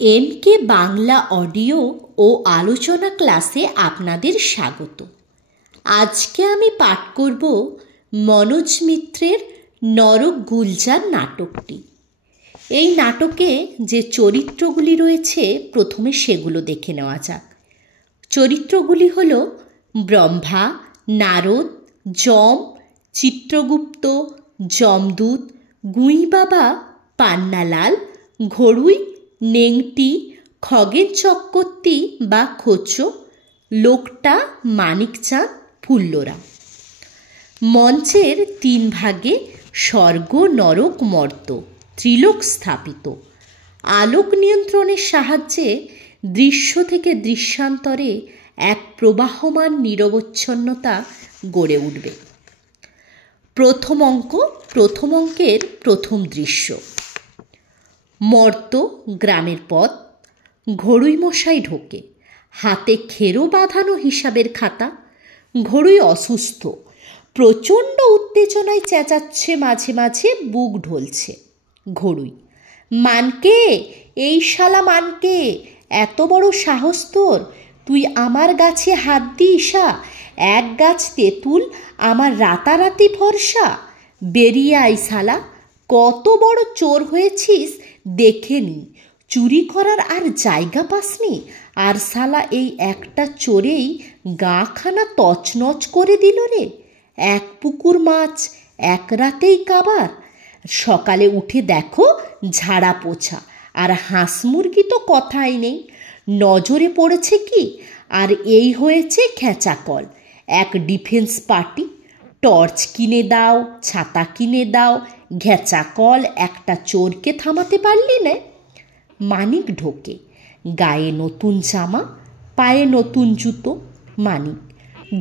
NK Bangla audio ও আলোচনা ক্লাসে আপনাদের স্বাগত। আজকে আমি পাঠ করব মনোজ মিত্রের নরক গুলজার নাটকটি। এই নাটকে যে চরিত্রগুলি রয়েছে প্রথমে সেগুলো দেখে নেওয়া যাক। চরিত্রগুলি হল ব্রহ্মা, নারদ, যম, চিত্রগুপ্ত, যমদূত, গুঁই বাবা, পান্নালাল, ঘড়ুই, নেংটি, খগেন চক্রবর্তী বা খোঁচো, লোকটা, মানিকচাঁদ, ফুল্লরা। মঞ্চের 3 ভাগে স্বর্গ, নরক, মর্ত্য ত্রিলোক স্থাপিত। আলোক নিয়ন্ত্রণের সাহায্যে দৃশ্য থেকে দৃশ্যান্তরে এক প্রবাহমান নিরবচ্ছন্নতা গড়ে উঠবে। প্রথম অঙ্কের প্রথম দৃশ্য। মর্ত্য গ্রামের পথ। ঘড়ুই মশাই ঢোকে, হাতে খেরো বাঁধানো হিসাবের খাতা। ঘড়ুই অসুস্থ, প্রচণ্ড উত্তেজনায় চেঁচাচ্ছে, মাঝে মাঝে বুক ঢলছে। ঘড়ুই: মানকে, এই শালা মানকে, এত বড় সাহস তোর! তুই আমার গাছে হাত দিইসা? এক গাছ তেঁতুল, আমার রাতারাতি ভরসা! বেরিয়ে আই শালা, কত বড় চোর হয়েছিস দেখে নি। চুরি করার আর জায়গা পাসনি, আর শালা এই একটা চোরেই গাঁখানা তছনছ করে দিল রে। এক পুকুর মাছ এক রাতেই কাবার। সকালে উঠে দেখো ঝাড়া পোছা, আর হাঁস মুরগি তো কথাই নেই। নজরে পড়েছে কি? আর এই হয়েছে খেঁচাকল। এক ডিফেন্স পার্টি। টর্চ কিনে দাও, ছাতা কিনে দাও, ঘেঁচাকল, একটা চোরকে থামাতে পারলি না। মানিক ঢোকে, গায়ে নতুন জামা, পায়ে নতুন জুতো। মানিক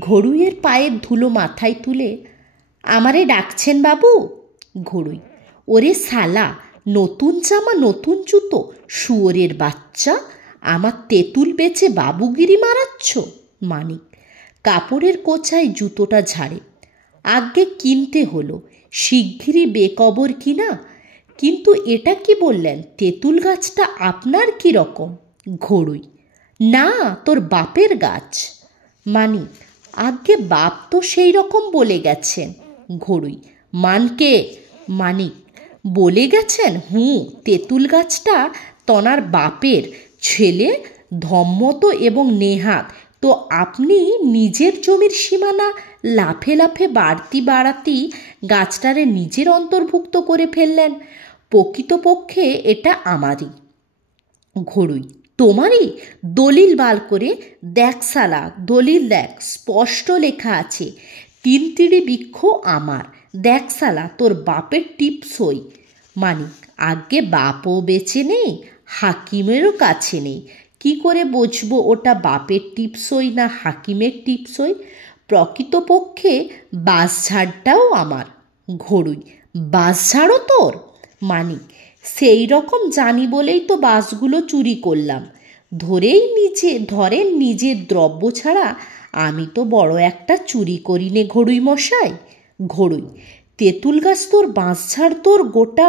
ঘড়ুইয়ের পায়ের ধুলো মাথায় তুলে: আমারে ডাকছেন বাবু? ঘড়ুই: ওরে শালা, নতুন জামা নতুন জুতো, শুয়োরের বাচ্চা, আমার তেঁতুল বেচে বাবুগিরি মারাচ্ছ? মানিক কাপড়ের কোচায় জুতোটা ঝাড়ে: আগে কিনতে হলো, শিগগিরই বেকবর কিনা। কিন্তু এটা কি বললেন, তেঁতুল গাছটা আপনার কি রকম? ঘড়ুই: না, তোর বাপের গাছ। মানিক: আগে বাপ তো সেই রকম বলে গেছেন। ঘড়ুই: মানকে? মানিক: বলে গেছেন? তেঁতুল গাছটা তনার বাপের। ছেলে ধম্মত এবং নেহাত, তো আপনি নিজের জমির সীমানা লাফে লাফে বাড়াতি গাছটারে নিজের অন্তর্ভুক্ত করে ফেললেন। প্রকৃতপক্ষে এটা আমারই। ঘড়ুই: তোমারই? দলিল বার করে দেখ শালা, দলিল দেখ, স্পষ্ট লেখা আছে 3 তিড়ি বৃক্ষ আমার। দেখ শালা, তোর বাপের টিপসই। মানিক: আগে বাপও বেঁচে নেই, হাকিমেরও কাছে নেই, কি করে বুঝবো ওটা বাপের টিপসই না হাকিমের টিপসই? প্রকৃতপক্ষে বাঁশঝাড়টাও আমার। ঘড়ুই: বাঁশঝাড়ও তোর? মানিক: সেই রকম জানি বলেই তো বাঁশগুলো চুরি করলাম। ধরেন নিজের দ্রব্য ছাড়া আমি তো বড় একটা চুরি করি নে ঘড়ুই মশাই। ঘড়ুই: তেঁতুল গাছ তোর, বাঁশঝাড় তোর, গোটা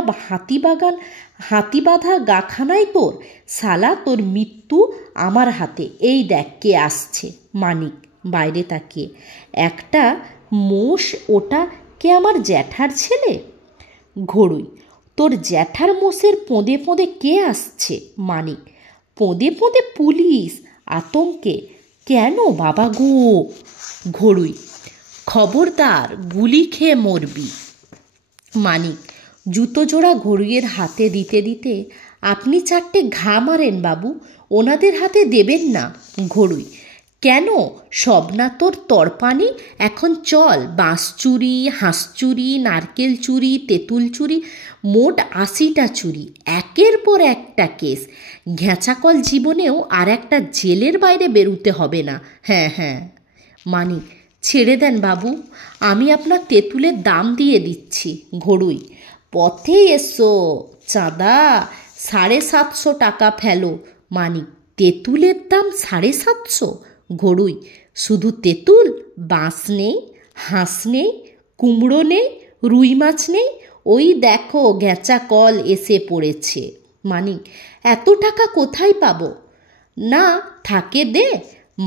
হাতি বাঁধা গাখানাই তোর। শালা, তোর মৃত্যু আমার হাতে। এই দেখ কে আসছে। মানিক বাইরে তাকিয়ে: একটা মোষ, ওটা কে আমার জ্যাঠার ছেলে? ঘড়ুই: তোর জ্যাঠার মোষের পোঁদে পোঁদে কে আসছে? মানিক: পোঁদে পোঁদে পুলিশ, আতঙ্কে। কেন বাবা গো? ঘড়ুই: খবরদার, গুলি খেয়ে মরবি। মানিক জুতো জোড়া ঘড়ুইয়ের হাতে দিতে দিতে: আপনি 4টে ঘা মারেন বাবু, ওনাদের হাতে দেবেন না। ঘড়ুই: কেন, সব না তোর তরপানি? এখন চল, বাঁশ চুরি, হাঁস চুরি, নারকেল চুরি, তেঁতুল চুরি, মোট 80টা চুরি, একের পর একটা কেস। ঘেঁচাকল জীবনেও আর একটা জেলের বাইরে বেরুতে হবে না। হ্যাঁ। মানিক: ছেড়ে দেন বাবু, আমি আপনার তেঁতুলের দাম দিয়ে দিচ্ছি। ঘড়ুই: পথে এসো, চাঁদা 750 টাকা ফেলো। মানিক: তেঁতুলের দাম 750? ঘড়ুই: শুধু তেঁতুল? বাঁশ নেই, হাঁস নেই, কুমড়ো নেই, রুই মাছ নেই? ওই দেখো ঘেঁচা কল এসে পড়েছে। মানিক: এত টাকা কোথায় পাবো? না থাকে দে।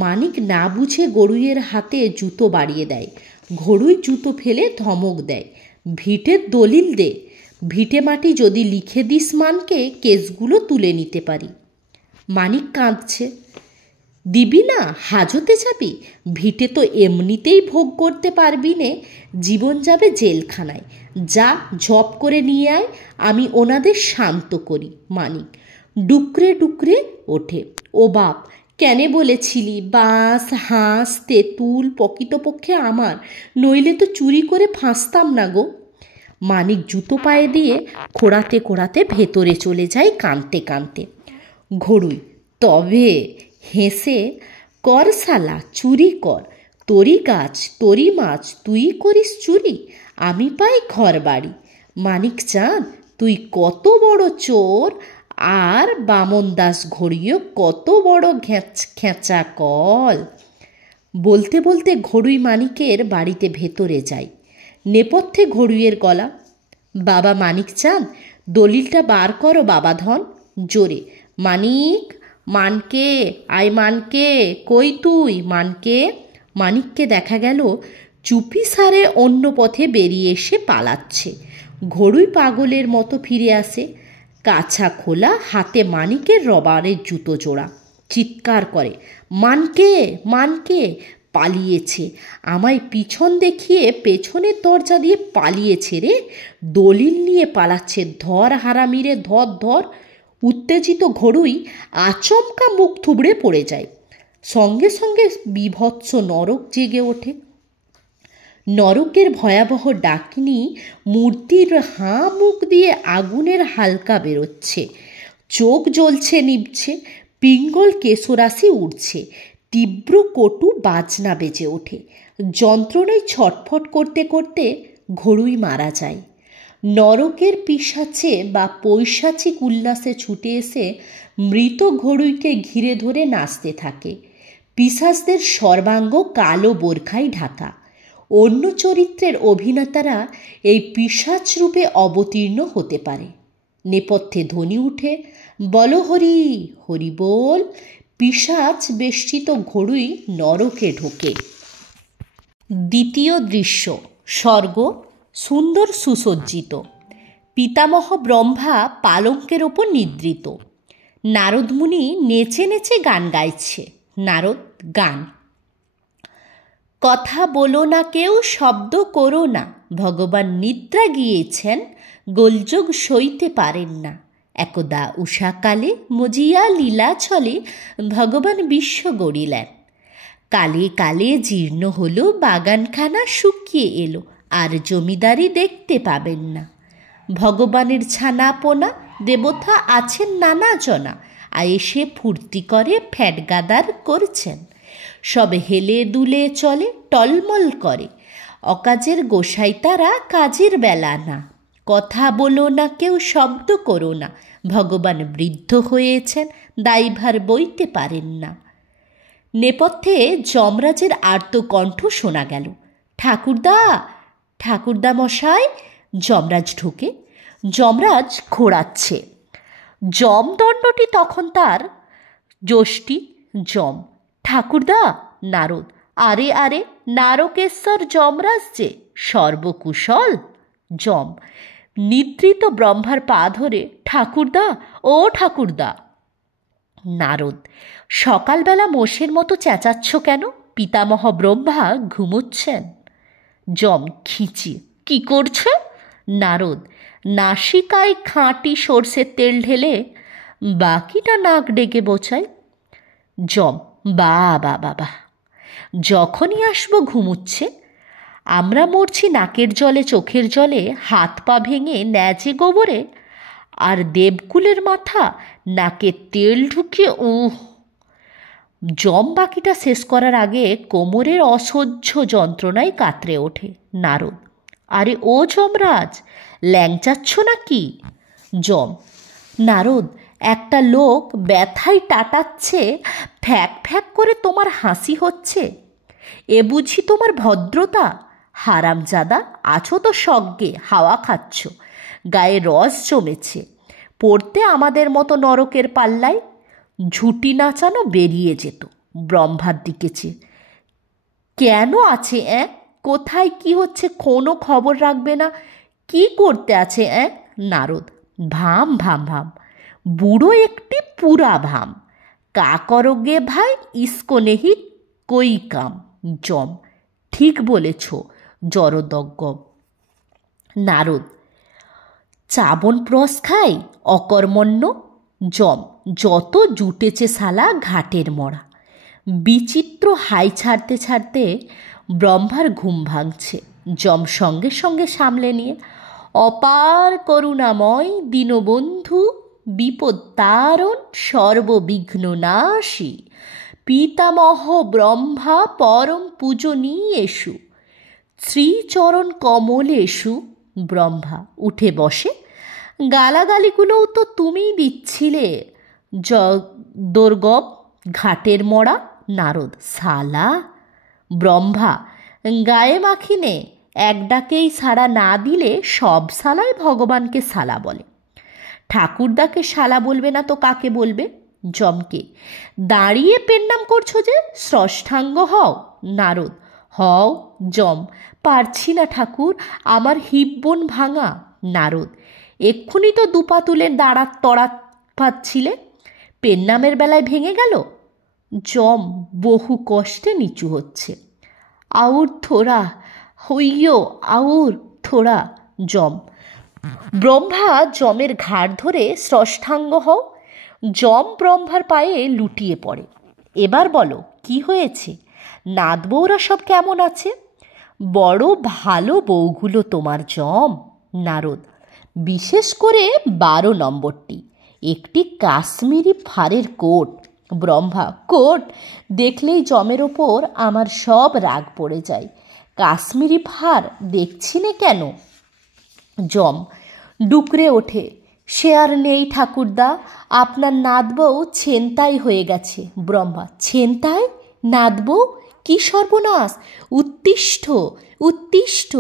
মানিক না বুঝে গড়ুইয়ের হাতে জুতো বাড়িয়ে দেয়। ঘড়ুই জুতো ফেলে ধমক দেয়: ভিটের দলিল দে। ভিটে মাটি যদি লিখে দিস মানকে, কেসগুলো তুলে নিতে পারি। মানিক কাঁদছে: দিবি না? হাজতে যাবি? ভিটে তো এমনিতেই ভোগ করতে পারবি নে, জীবন যাবে জেলখানায়। যা ঝপ করে নিয়ে আয়, আমি ওনাদের শান্ত করি। মানিক ডুকরে ডুকরে ওঠে: ও বাপ, কেনে বলেছিলি বাঁশ, হাঁস, তেঁতুল প্রকৃতপক্ষে আমার, নইলে তো চুরি করে ফাঁসতাম না গো। মানিক জুতো পায়ে দিয়ে খোঁড়াতে খোঁড়াতে ভেতরে চলে যায় কাঁদতে কাঁদতে। ঘড়ুই তবে হেসে: কর শালা, চুরি কর। তোরই গাছ, তোরই মাছ, তুই করিস চুরি, আমি পাই ঘর বাড়ি। মানিক চাঁদ, তুই কত বড় চোর, আর বামন দাস ঘড়িও কত বড় খেঁচা কল। বলতে বলতে ঘড়ুই মানিকের বাড়িতে ভেতরে যায়। নেপথ্যে ঘড়ুইয়ের গলা: বাবা মানিক চাঁদ, দলিলটা বার করো বাবা ধন। জোরে: মানিক, মানকে, আয় মানকে, কই তুই মানকে? মানিককে দেখা গেল চুপি সারে অন্য পথে বেরিয়ে এসে পালাচ্ছে। ঘড়ুই পাগলের মতো ফিরে আসে, কাছা খোলা হাতে মানিকের রবারের জুতো জোড়া। চিৎকার করে: মানকে, মানকে পালিয়েছে, আমায় পিছন দেখিয়ে পেছনের দরজা দিয়ে পালিয়েছে রে, দলিল নিয়ে পালাচ্ছে, ধর হারামিরে, ধর ধর। উত্তেজিত ঘড়ুই আচমকা মুখ থুবড়ে পড়ে যায়। সঙ্গে সঙ্গে বীভৎস নরক জেগে ওঠে। নরকের ভয়াবহ ডাকিনী মূর্তির হাঁ মুখ দিয়ে আগুনের হালকা বেরোচ্ছে, চোখ জ্বলছে নিভছে, পিঙ্গল কেশরাশি উঠছে, তীব্র কটু বাজনা বেজে ওঠে। যন্ত্রণায় ছটফট করতে করতে ঘড়ুই মারা যায়। নরকের পিশাচে বা পৈশাচিক উল্লাসে ছুটে এসে মৃত ঘড়ুইকে ঘিরে ধরে নাচতে থাকে। পিশাচদের সর্বাঙ্গ কালো বোরখায় ঢাকা। অন্য চরিত্রের অভিনেতারা এই পিশাচ রূপে অবতীর্ণ হতে পারে। নেপথ্যে ধ্বনি উঠে: বলো হরি, হরি বল। পিশাচ বেষ্টিত ঘড়ুই নরকে ঢোকে। দ্বিতীয় দৃশ্য: স্বর্গ, সুন্দর সুসজ্জিত। পিতামহ ব্রহ্মা পালঙ্কের ওপর নিদ্রিত। নারদ মুনি নেচে নেচে গান গাইছে। নারদ গান: কথা বলো না কেউ, শব্দ করো না, ভগবান নিদ্রা গিয়েছেন, গোলযোগ সইতে পারেন না। একদা উষাকালে মজিয়া লীলা ছলে, ভগবান বিশ্ব গড়িলেন। কালে কালে জীর্ণ হলো বাগানখানা, শুকিয়ে এলো, আর জমিদারি দেখতে পাবেন না। ভগবানের ছানাপোনা দেবতা আছেন নানা জনা, আর এসে ফুর্তি করে ফ্যাট গাদার করছেন। সব হেলে দুলে চলে, টলমল করে, অকাজের গোসাই তারা, কাজের বেলা না। কথা বলো না কেউ, শব্দ করো না, ভগবান বৃদ্ধ হয়েছেন, দায়ভার বইতে পারেন না। নেপথ্যে যমরাজের আর্তকণ্ঠ শোনা গেল: ঠাকুরদা, ঠাকুরদা মশাই। যমরাজ ঢুকে। যমরাজ খোঁড়াচ্ছে। যমদণ্ডটি তখন তার যষ্টি যম। ঠাকুরদা। নারদ: আরে আরে, নারকেশ্বর যমরাজ যে, সর্বকুশল। যম নিদ্রিত ব্রহ্মার পা ধরে: ঠাকুরদা, ও ঠাকুরদা। নারদ: সকালবেলা মোষের মতো চেঁচাচ্ছ কেন? পিতামহ ব্রহ্মা ঘুমোচ্ছেন। যম খিঁচি: কি করছে? নারদ নাসিকায় খাঁটি সর্ষের তেল ঢেলে বাকিটা নাক ডেকে বোঝায়। যম: বা বা বাবা, যখনই আসবো ঘুমুচ্ছে। আমরা মরছি নাকের জলে চোখের জলে, হাত পা ভেঙে ন্যাজে গোবরে, আর দেবকুলের মাথা নাকে তেল ঢুকিয়ে উহ। যম বাকিটা শেষ করার আগে কোমরের অসহ্য যন্ত্রণায় কাতরে ওঠে। নারদ: আরে ও যমরাজ, ল্যাংচাচ্ছ নাকি? যম: নারদ, একটা লোক ব্যথায় টাটাচ্ছে, ফ্যাক ফ্যাক করে তোমার হাসি হচ্ছে, এ বুঝি তোমার ভদ্রতা? হারামজাদা, আছো তো সজ্ঞে, হাওয়া খাচ্ছ, গায়ে রস জমেছে, পড়তে আমাদের মতো নরকের পাল্লায়। ঝুঁটি নাচানো বেরিয়ে যেত ব্রহ্মার দিকে চেয়ে। কেন আছে কোথায় কি হচ্ছে কোনো খবর রাখবে না? কি করতে আছে নারদ, ভাম ভাম ভাম, বুড়ো একটি পুরা ভাম। কা করোগে ভাই, ইসকো নেহি কই কাম। যম, ঠিক বলেছ জরদজ্ঞ। নারদ, চাবন প্রস খাই অকর্মণ্য। যম, যত জুটেছে শালা ঘাটের মরা। বিচিত্র হাই ছাড়তে ছাড়তে ব্রহ্মার ঘুম ভাঙছে। যম সঙ্গে সঙ্গে সামলে নিয়ে, অপার করুণাময় দীনবন্ধু, বিপদ তারণ সর্ববিঘ্ন নাশী, পিতামহ ব্রহ্মা পরম পূজনীয়েষু, শ্রীচরণ কমলেষু। ব্রহ্মা উঠে বসে, গালাগালিগুলোও তো তুমিই দিচ্ছিলে দুর্গব ঘাটের মরা। নারদ, শালা। ব্রহ্মা, গায়ে মাখিনে এক ডাকেই সাড়া না দিলে সব শালাই ভগবানকে শালা বলে। ঠাকুরদাকে শালা বলবে না তো কাকে বলবে? যমকে, দাঁড়িয়ে পেন নাম করছো যে, ষষ্ঠাঙ্গ হও। নারদ, হও। যম, পারছি না ঠাকুর, আমার হিপ বোন ভাঙা। নারদ, এক্ষুনি তো দুপা তুলে দাঁড়াত তড়াত পাচ্ছিলে, পেন নামের বেলায় ভেঙে গেল। যম বহু কষ্টে নিচু হচ্ছে। আউর থোড়া হইয়, আউর থোড়া। যম, ব্রহ্মা যমের ঘাড় ধরে ষষ্ঠাঙ্গ হও। যম ব্রহ্মার পায়ে লুটিয়ে পড়ে। এবার বলো কি হয়েছে? নাত বউরা সব কেমন আছে? বড় ভালো বউগুলো তোমার যম। নারদ, বিশেষ করে 12 নম্বরটি, একটি কাশ্মীরি ফারের কোট। ব্রহ্মা, কোট দেখলেই যমের ওপর আমার সব রাগ পড়ে যায়। কাশ্মীরি ফার দেখছি নে কেন? যম ডুকরে ওঠে, সে আর নেই ঠাকুরদা, আপনার নাতবউ ছেনতাই হয়ে গেছে। ব্রহ্মা, ছেনতাই? নাতবউ? কি সর্বনাশ! উত্তিষ্ঠ উত্তিষ্ঠ,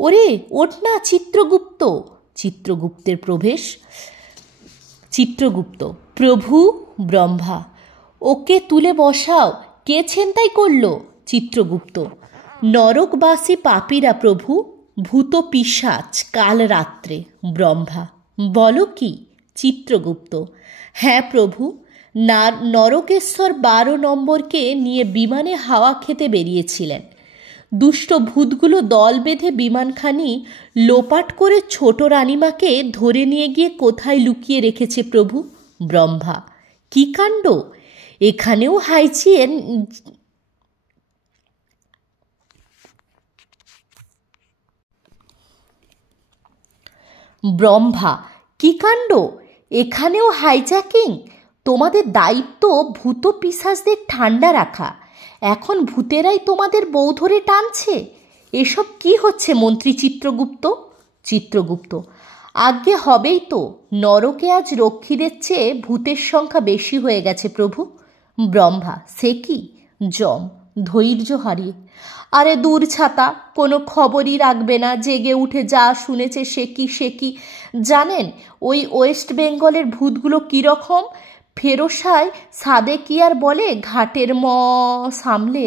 ওরে ওঠ না চিত্রগুপ্ত। চিত্রগুপ্তের প্রবেশ। চিত্রগুপ্ত, প্রভু। ব্রহ্মা, ওকে তুলে বসাও, কে ছেনতাই করল? চিত্রগুপ্ত, নরকবাসী পাপীরা প্রভু, ভূত পিশাচ কাল রাত্রে। ব্রহ্মা, বলো কি? চিত্রগুপ্ত, হ্যাঁ প্রভু, নরকেশ্বর 12 নম্বরকে নিয়ে বিমানে হাওয়া খেতে বেরিয়েছিলেন। দুষ্ট ভূতগুলো দল বেঁধে বিমানখানি লোপাট করে ছোট রানীমাকে ধরে নিয়ে গিয়ে কোথায় লুকিয়ে রেখেছে প্রভু। ব্রহ্মা, কি কাণ্ড! এখানেও হাইচিয়েন। ব্রহ্মা, কি কাণ্ড! এখানেও হাইজ্যাকিং! তোমাদের দায়িত্ব ভূত পিশাচদের ঠান্ডা রাখা, এখন ভূতেরাই তোমাদের বউ ধরে টানছে। এসব কি হচ্ছে মন্ত্রী চিত্রগুপ্ত? চিত্রগুপ্ত, আজ্ঞে হবেই তো, নরকে আজ রক্ষীদের চেয়ে ভূতের সংখ্যা বেশি হয়ে গেছে প্রভু। ব্রহ্মা, সে কি? যম ধৈর্য হারিয়ে, আরে দূর ছাতা, কোনো খবরই রাখবে না, জেগে উঠে যা শুনেছে সে কি জানেন? ওই ওয়েস্ট বেঙ্গলের ভূতগুলো কীরকম? ফেরোসায় সাদেকিয়ার বলে ঘাটের সামলে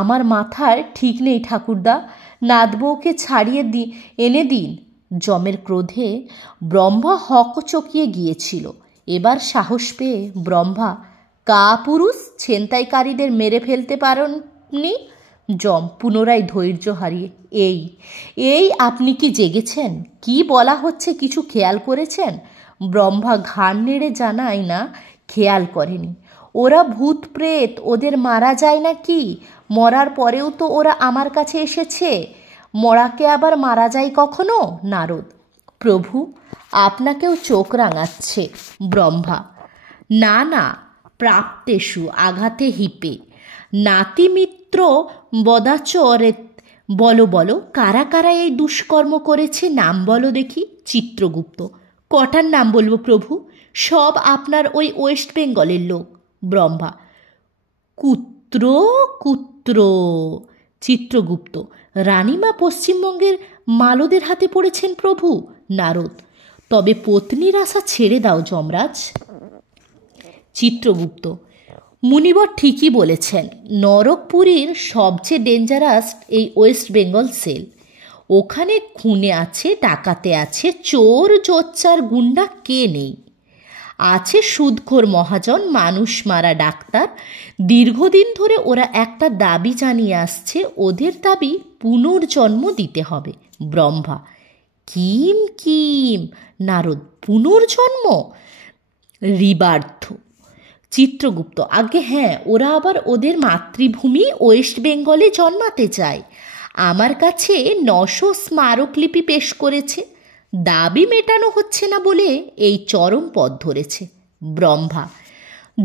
আমার মাথার ঠিক নেই ঠাকুরদা, নাতবউকে ছাড়িয়ে এনে দিন। যমের ক্রোধে ব্রহ্মা হকচকিয়ে গিয়েছিল। এবার সাহস পেয়ে ব্রহ্মা, কা পুরুষ ছিনতাইকারীদের মেরে ফেলতে পারেননি? যম পুনরায় ধৈর্য হারিয়ে, এই আপনি কি জেগেছেন? কি বলা হচ্ছে কিছু খেয়াল করেছেন? ব্রহ্মা ঘাড় নেড়ে জানায় না, খেয়াল করেনি। ওরা ভূত প্রেত, ওদের মারা যায় না কি? মরার পরেও তো ওরা আমার কাছে এসেছে, মরাকে আবার মারা যায় কখনো? নারদ, প্রভু আপনাকেও চোখ রাঙাচ্ছে। ব্রহ্মা, না না, প্রাপ্তেষু আঘাতে হিপে নাতিমিত্র বদাচরে। বলো বলো, কারা কারা এই দুষ্কর্ম করেছে, নাম বলো দেখি। চিত্রগুপ্ত, কটার নাম বলবো প্রভু? সব আপনার ওই ওয়েস্ট বেঙ্গলের লোক। ব্রহ্মা, কুত্র কুত্র। চিত্রগুপ্ত, রানীমা পশ্চিমবঙ্গের মালদের হাতে পড়েছেন প্রভু। নারদ, তবে পত্নীর আশা ছেড়ে দাও যমরাজ। চিত্রগুপ্ত, মুনিবর ঠিকই বলেছেন। নরকপুরীর সবচেয়ে ডেঞ্জারাস এই ওয়েস্ট বেঙ্গল সেল। ওখানে খুনে আছে, ডাকাতে আছে, চোর জোচ্চার গুন্ডা কে নেই? আছে সুদখোর মহাজন, মানুষ মারা ডাক্তার। দীর্ঘদিন ধরে ওরা একটা দাবি জানিয়ে আসছে, ওদের দাবি পুনর্জন্ম দিতে হবে। ব্রহ্মা, কিম কিম? নারদ, পুনর্জন্ম? রিবার্থ। চিত্রগুপ্ত, আগে হ্যাঁ, ওরা আবার ওদের মাতৃভূমি ওয়েস্ট বেঙ্গলে জন্মাতে চায়। আমার কাছে 900 স্মারকলিপি পেশ করেছে। দাবি মেটানো হচ্ছে না বলে এই চরম পথ ধরেছে। ব্রহ্মা,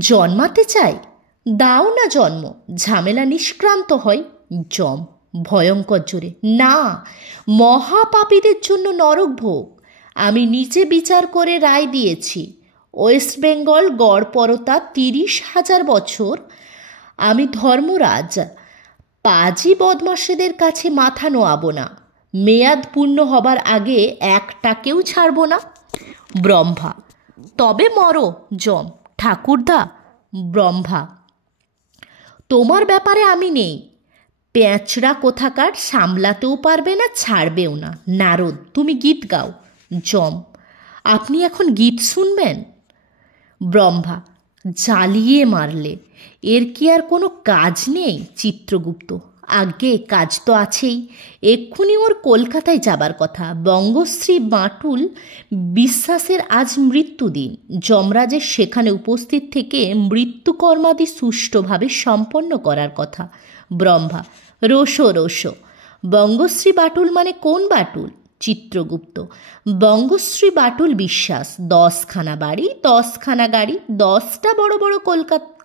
জন্মাতে চাই? দাও না জন্ম, ঝামেলা নিষ্ক্রান্ত হয়। যম ভয়ঙ্কর জোরে, না, মহাপাপীদের জন্য নরক ভোগ। আমি নিচে বিচার করে রায় দিয়েছি, ওয়েস্ট বেঙ্গল গড়পরতা 30,000 বছর। আমি ধর্মরাজ, পাজি বদমাশেদের কাছে মাথা নোয়াবো না। মেয়াদ পূর্ণ হবার আগে একটাকেও ছাড়ব না। ব্রহ্মা, তবে মরো। যম, ঠাকুরদা। ব্রহ্মা, তোমার ব্যাপারে আমি নেই। প্যাঁচড়া কোথাকার, সামলাতেও পারবে না, ছাড়বেও না। নারদ, তুমি গীত গাও। যম, আপনি এখন গীত শুনবেন? ব্রহ্মা, জ্বালিয়ে মারলে, এর কি আর কোনো কাজ নেই? চিত্রগুপ্ত, আগে কাজ তো আছেই। এক্ষুনি ওর কলকাতায় যাবার কথা। বঙ্গশ্রী বাঁটুল বিশ্বাসের আজ মৃত্যুদিন। যমরাজের সেখানে উপস্থিত থেকে মৃত্যুকর্মাদি সুষ্ঠুভাবে সম্পন্ন করার কথা। ব্রহ্মা, রোশো রোশো। বঙ্গশ্রী বাঁটুল মানে কোন বাঁটুল? চিত্রগুপ্ত, বঙ্গশ্রী বাঁটুল বিশ্বাস। 10খানা বাড়ি, 10খানা গাড়ি, 10টা বড় বড়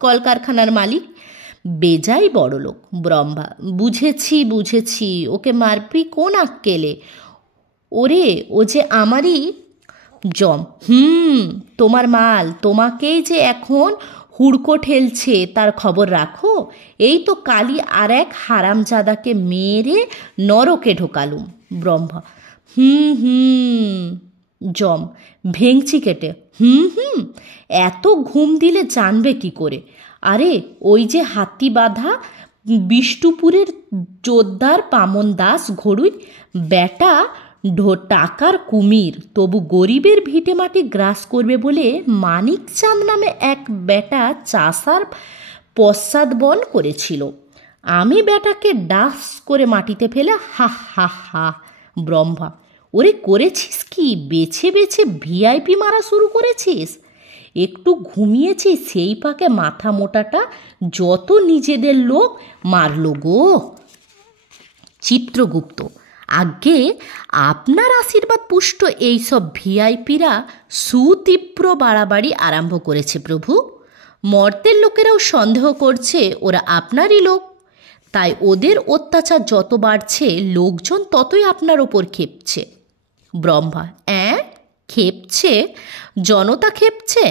কলকারখানার মালিক, বেজাই বড় লোক। ব্রহ্মা, বুঝেছি বুঝেছি, ওকে মারবি কোন আক্কেলে? ওরে, ও যে আমারই। যম, তোমার মাল, তোমাকেই যে এখন হুড়কো ঠেলছে তার খবর রাখো। এই তো কালি আর এক হারামজাদাকে মেরে নরকে ঢোকালুম। ব্রহ্মা, যম, ভেঙচি কেটে এত ঘুম দিলে জানবে কি করে? আরে ওই যে হাতি বাঁধা বিষ্ণুপুরের জোরদার পামন দাস ঘড়ুই বেটা, টাকার কুমির, তবু গরিবের ভিটে মাটি গ্রাস করবে বলে মানিক চাঁদ নামে এক বেটা চাষার পশ্চাৎবন করেছিল। আমি বেটাকে ডাস করে মাটিতে ফেলে হা হা হা। ব্রহ্মা, ওরে করেছিস কি? বেছে বেছে ভিআইপি মারা শুরু করেছিস? একটু ঘুমিয়েছি, সেই পাকে মাথা মোটাটা যত নিজেদের লোক মারল গো। চিত্রগুপ্ত, আগে আপনার আশীর্বাদ পুষ্ট এইসব ভিআইপিরা সুতীব্র বাড়াবাড়ি আরম্ভ করেছে প্রভু। মর্তের লোকেরাও সন্দেহ করছে ওরা আপনারই লোক। তাই ওদের অত্যাচার যত বাড়ছে, লোকজন ততই আপনার ওপর ক্ষেপছে। ব্রহ্মা, ক্ষেপছে? জনতা ক্ষেপছে?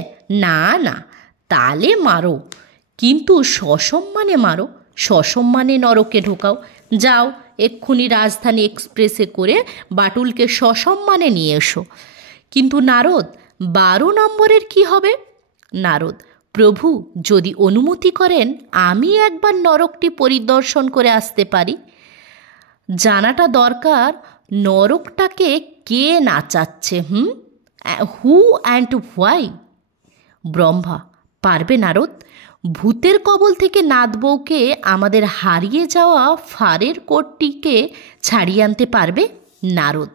না না, তালে মারো, কিন্তু সসম্মানে মারো। সসম্মানে নরকে ঢোকাও। যাও, এক্ষুনি রাজধানী এক্সপ্রেসে করে বাটুলকে সসম্মানে নিয়ে এসো। কিন্তু নারদ, 12 নম্বরের কি হবে? নারদ, প্রভু যদি অনুমতি করেন, আমি একবার নরকটি পরিদর্শন করে আসতে পারি। জানাটা দরকার নরকটাকে কে নাচাচ্ছে। হু অ্যান্ড হোয়াই? ব্রহ্মা, পারবে নারদ? ভূতের কবল থেকে নাথ বউকে, আমাদের হারিয়ে যাওয়া ফারের কোটটিকে ছাড়িয়ে আনতে পারবে? নারদ,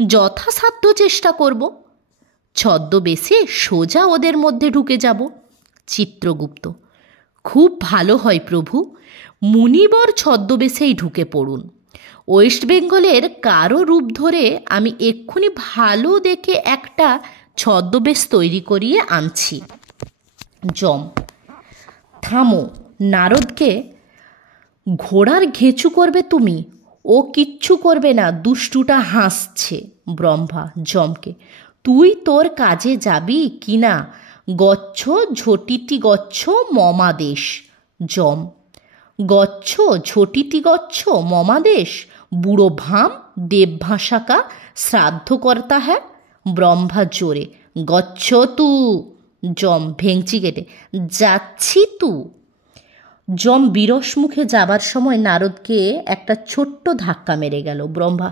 যথাসাধ্য চেষ্টা করব। ছদ্মবেশে সোজা ওদের মধ্যে ঢুকে যাব। চিত্রগুপ্ত, খুব ভালো হয় প্রভু, মুনিবর ছদ্মবেশেই ঢুকে পড়ুন। ওয়েস্ট বেঙ্গলের কারো রূপ ধরে আমি এক্ষুনি ভালো দেখে একটা ছদ্মবেশ তৈরি করিয়ে আনছি। যম, থামো। নারদকে, ঘোড়ার ঘেঁচু করবে তুমি? ও কিচ্ছু করবে না, দুষ্টুটা হাসছে। ব্রহ্মা যমকে, তুই তোর কাজে যাবি কি না? গচ্ছ ঝটিতি গচ্ছ মমাদেশ। যম, গচ্ছ ঝটিতি গচ্ছ মমাদেশ, বুড়ো ভাম দেবভাষা কা শ্রাদ্ধ করতা হ্যাঁ। ব্রহ্মা জোরে, গচ্ছ তু। যম ভেঙচি কেটে, যাচ্ছি তু। যম বিরস মুখে যাবার সময় নারদকে একটা ছোট্ট ধাক্কা মেরে গেল। ব্রহ্মা,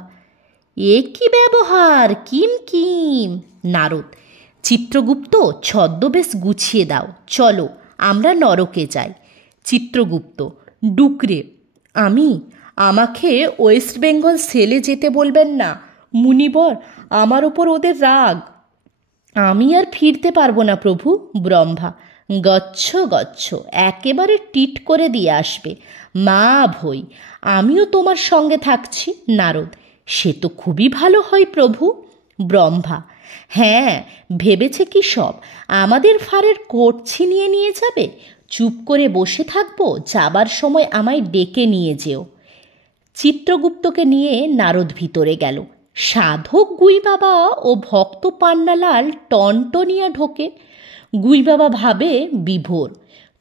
এ কি ব্যবহার, কিম কিম। নারদ, চিত্রগুপ্ত, ছদ্মবেশ গুছিয়ে দাও, চলো আমরা নরকে যাই। চিত্রগুপ্ত, ডুকরে, আমাকে ওয়েস্ট বেঙ্গল সেলে যেতে বলবেন না মুনিবর, আমার ওপর ওদের রাগ, আমি আর ফিরতে পারবো না প্রভু। ব্রহ্মা, গচ্ছ গচ্ছ, একেবারে টিট করে দিয়ে আসবে, মা ভই, আমিও তোমার সঙ্গে থাকছি। নারদ, সে তো খুবই ভালো হয় প্রভু। ব্রহ্মা, হ্যাঁ, ভেবেছে কি সব আমাদের ফাঁড়ের কোট ছিনিয়ে নিয়ে যাবে? চুপ করে বসে থাকবো, যাবার সময় আমায় ডেকে নিয়ে যেও। চিত্রগুপ্তকে নিয়ে নারদ ভিতরে গেল। সাধক গুই বাবা ও ভক্ত পান্নালাল টনটনিয়া ঢোকে। গুই বাবা ভাবে বিভোর,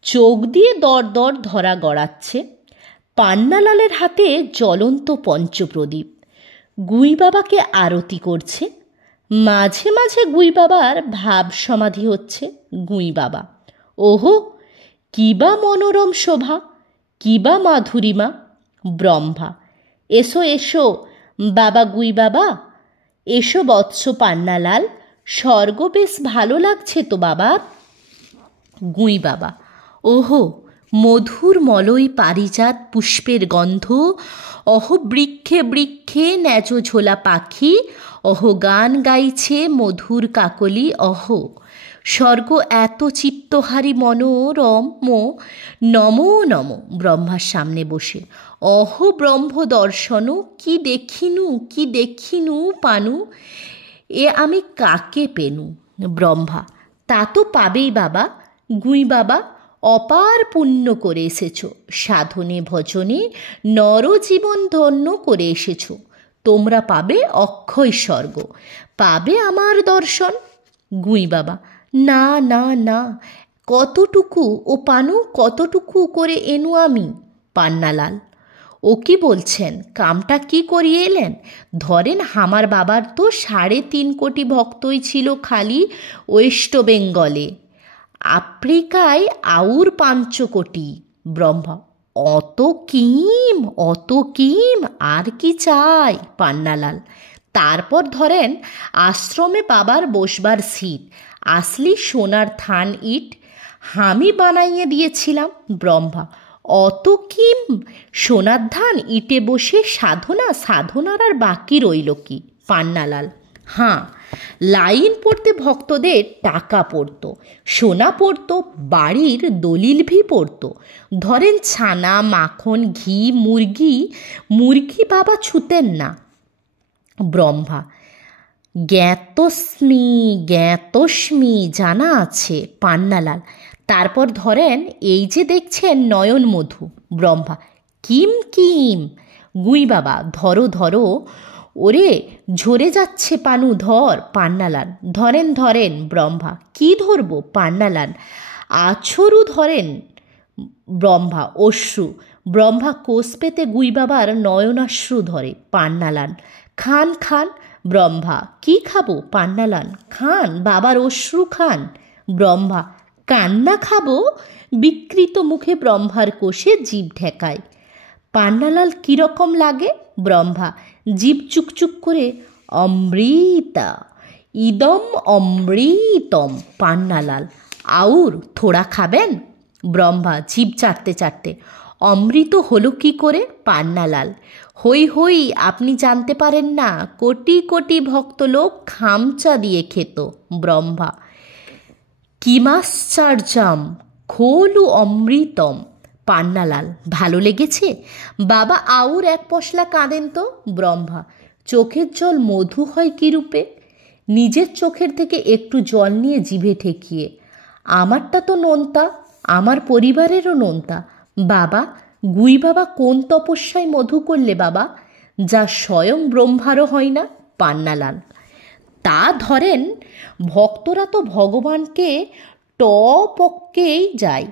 চোখ দিয়ে দর দর ধরা গড়াচ্ছে। পান্নালালের হাতে জ্বলন্ত পঞ্চপ্রদীপ, গুই বাবাকে আরতি করছে। মাঝে মাঝে গুই বাবার ভাব সমাধি হচ্ছে। গুই বাবা, ওহো, কিবা মনোরম শোভা, কিবা মাধুরিমা। ব্রহ্মা, এসো এসো বাবা গুই বাবা, এসো বৎস পান্নালাল, স্বর্গ বেশ ভালো লাগছে তো বাবা। গুই বাবা, ওহো, মধুর মলয় পারিজাত পুষ্পের গন্ধ, অহ বৃক্ষে বৃক্ষে ন্যাজ ঝোলা পাখি, অহ গান গাইছে মধুর কাকলি, অহ স্বর্গ এত চিত্তহারী মনোরম, নমো নমো। ব্রহ্মার সামনে বসে, অহ ব্রহ্ম দর্শন, কি দেখিনু কি দেখিনু পানু, এ আমি কাকে পেনু। ব্রহ্মা, তা তো পাবেই বাবা। গুই বাবা, অপার পুণ্য করে এসেছ, সাধনে ভজনে নরজীবন ধন্য করে এসেছ, তোমরা পাবে অক্ষয় স্বর্গ, পাবে আমার দর্শন। গুই বাবা, না না না, কতটুকু ও পানু, কতটুকু করে এনু আমি। পান্নালাল, ও কি বলছেন, কামটা কি করিয়ে এলেন? ধরেন আমার বাবার তো 3.5 কোটি ভক্তই ছিল খালি ওয়েস্ট বেঙ্গলে, আফ্রিকায় আউর 5 কোটি। ব্রহ্মা, অত কিম, অত কিম, আর কি চাই? পান্নালাল, তারপর ধরেন আশ্রমে বাবার বসবার সিট, আসলি সোনার থান ইট, আমি বানাইয়ে দিয়েছিলাম। ব্রহ্মা, অত কিম, সোনার ধান ইটে বসে সাধনা, সাধনার আর বাকি রইল কি? পান্নালাল, হাঁ, লাইন পড়তে ভক্তদের টাকা পড়তো, সোনা পড়তো, বাড়ির দলিল ভি পড়তো, ধরেন ছানা মাখন ঘি মুরগি বাবা ছুতেন না। ব্রহ্মা, জ্ঞাতস্মি জানা আছে। পান্নালাল, তারপর ধরেন এই যে দেখছেন নয়ন মধু। ব্রহ্মা, কিম কিম। গুই বাবা, ধরো ধরো, ওরে ঝরে যাচ্ছে পানু, ধর। পান্নালাল, ধরেন ধরেন। ব্রহ্মা, কি ধরবো? পান্নালাল, আছরু ধরেন। ব্রহ্মা, অশ্রু। ব্রহ্মা কোষ পেতে গুই বাবার নয়নাশ্রু ধরে। পান্নালাল, খান খান। ব্রহ্মা, কি খাবো? পান্নালাল, খান, বাবার অশ্রু খান। ব্রহ্মা, কান্না খাবো? বিকৃত মুখে ব্রহ্মার কোষে জিভ ঠেকায়। পান্নালাল, কীরকম লাগে? ব্রহ্মা, জিভ চুকচুক করে, অমৃতা, ইদম অমৃতম। পান্নালাল, আউর থোড়া খাবেন? ব্রহ্মা, জিভ চাটতে চাটতে, অমৃত হলো কি করে? পান্নালাল, হই হই, আপনি জানতে পারেন না, কোটি কোটি ভক্ত লোক খামচা দিয়ে খেত। ব্রহ্মা, কিমাশ্চর্যম খোলু অমৃতম। পান্নালাল, ভালো লেগেছে? বাবা আউর 1 পশলা কাঁদেন তো। ব্রহ্মা, চোখের জল মধু হয় কী রূপে? নিজের চোখের থেকে একটু জল নিয়ে জিভে ঠেকিয়ে, আমারটা তো নোনতা, আমার পরিবারেরও নোনতা। বাবা, গুই বাবা কোন তপস্যায় মধু করলে বাবা, যা স্বয়ং ব্রহ্মারও হয় না? পান্নালাল, তা ধরেন ভক্তরা তো ভগবানকে টপকেই যায়।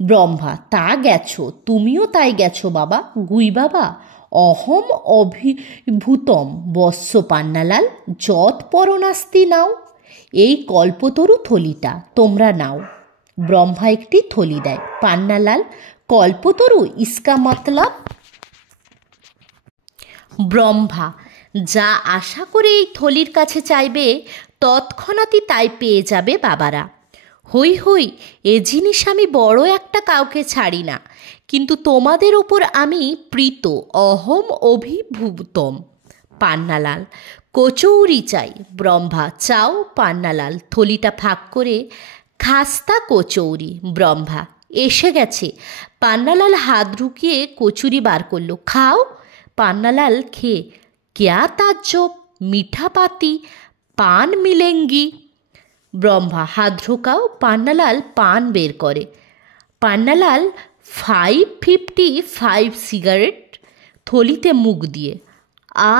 ব্রহ্মা, তা গেছো, তুমিও তাই গেছো বাবা। গুই বাবা, অহম অভিভূতম বৎস পান্নালাল যৎ পরনাস্তি নাও। এই কল্পতরু থলিটা তোমরা নাও। ব্রহ্মা একটি থলি দেয়। পান্নালাল, কল্পতরু ইসকা মতলব? ব্রহ্মা, যা আশা করে এই থলির কাছে চাইবে তৎক্ষণাৎই তাই পেয়ে যাবে বাবারা। হই হই, এ জিনিস আমি বড় একটা কাউকে ছাড়ি না, কিন্তু তোমাদের ওপর আমি প্রীত। অহম অভিভূতম। পান্নালাল, কচৌরি চাই। ব্রহ্মা, চাও। পান্নালাল থলিটা ফাঁক করে, খাস্তা কচৌরি। ব্রহ্মা, এসে গেছে। পান্নালাল হাত ঢুকিয়ে কচুরি বার করলো। খাও। পান্নালাল খেয়ে, ক্যা তাজ্জব, মিঠা পাতি, পান মিলেঙ্গি। ব্রহ্মা, হাত ঢোকাও। পান্নালাল পান বের করে। পান্নালাল 555 সিগারেট থলিতে মুখ দিয়ে। আ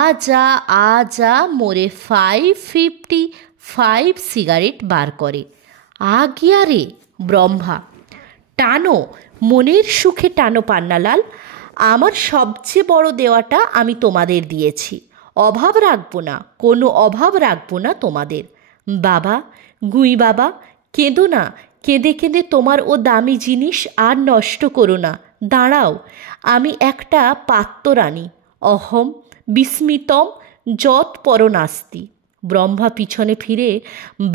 যা মোরে 555 সিগারেট বার করে। গিয়া রে। ব্রহ্মা, টানো, মনের সুখে টানো পান্নালাল। আমার সবচেয়ে বড় দেওয়াটা আমি তোমাদের দিয়েছি। অভাব রাখবো না, কোনো অভাব রাখবো না তোমাদের। বাবা, গুই বাবা, কেঁদো না। কেঁদে কেঁদে তোমার ও দামি জিনিস আর নষ্ট করো না। দাঁড়াও, আমি একটা পাত্র রানী। অহম বিস্মিতম যৎ পরনাস্তি। ব্রহ্মা পিছনে ফিরে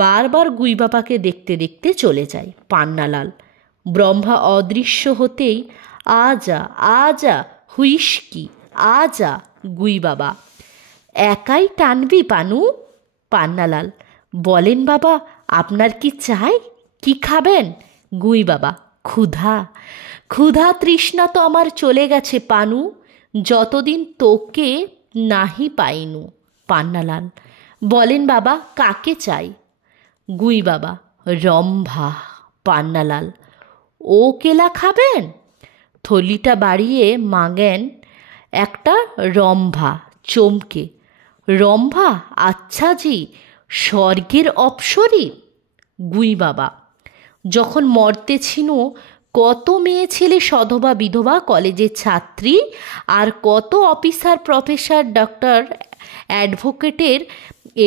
বারবার গুই বাবাকে দেখতে দেখতে চলে যায়। পান্নালাল, ব্রহ্মা অদৃশ্য হতেই, আজা হুইস্কি, আজা। গুই বাবা, একাই টানবি পানু? পান্নালাল, বলেন বাবা, আপনার কি চাই? কি খাবেন? গুই বাবা, ক্ষুধা। ক্ষুধা তৃষ্ণা তো আমার চলে গেছে পানু, যতদিন তোকে নাহি পাইনু। পান্নালাল, বলেন বাবা, কাকে চাই? গুই বাবা, রম্ভা। পান্নালাল, ও কেলা খাবেন? থলিটা বাড়িয়ে মাগেন একটা রম্ভা। চমকে, রম্ভা? আচ্ছা জি, স্বর্গের অপ্সরী? গুই বাবা, যখন মরতেছিনু কত মেয়ে ছেলে সধবা বিধবা কলেজের ছাত্রী আর কত অফিসার প্রফেসর ডক্টর অ্যাডভোকেটের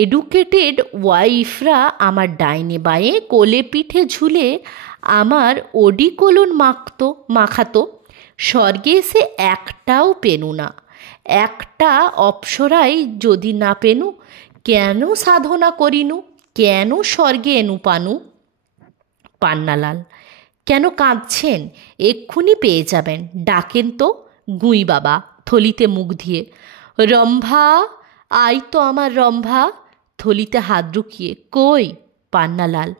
এডুকেটেড ওয়াইফরা আমার ডাইনে বাঁয়ে কোলে পিঠে ঝুলে আমার ওডিকোলন মাখাতো। স্বর্গে এসে একটাও পেনু না। একটা অপ্সরাই যদি না পেনু, কেন সাধনা করিনু? কেন স্বর্গে এনু পানু? পান্নালাল, কেন কাঁদছেন? এক্ষুনি পেয়ে যাবেন, ডাকেন তো। গুই বাবা থলিতে মুখ দিয়ে, রম্ভা, আই তো আমার রম্ভা। থলিতে হাত ঢুকিয়ে, কই? পান্নালাল,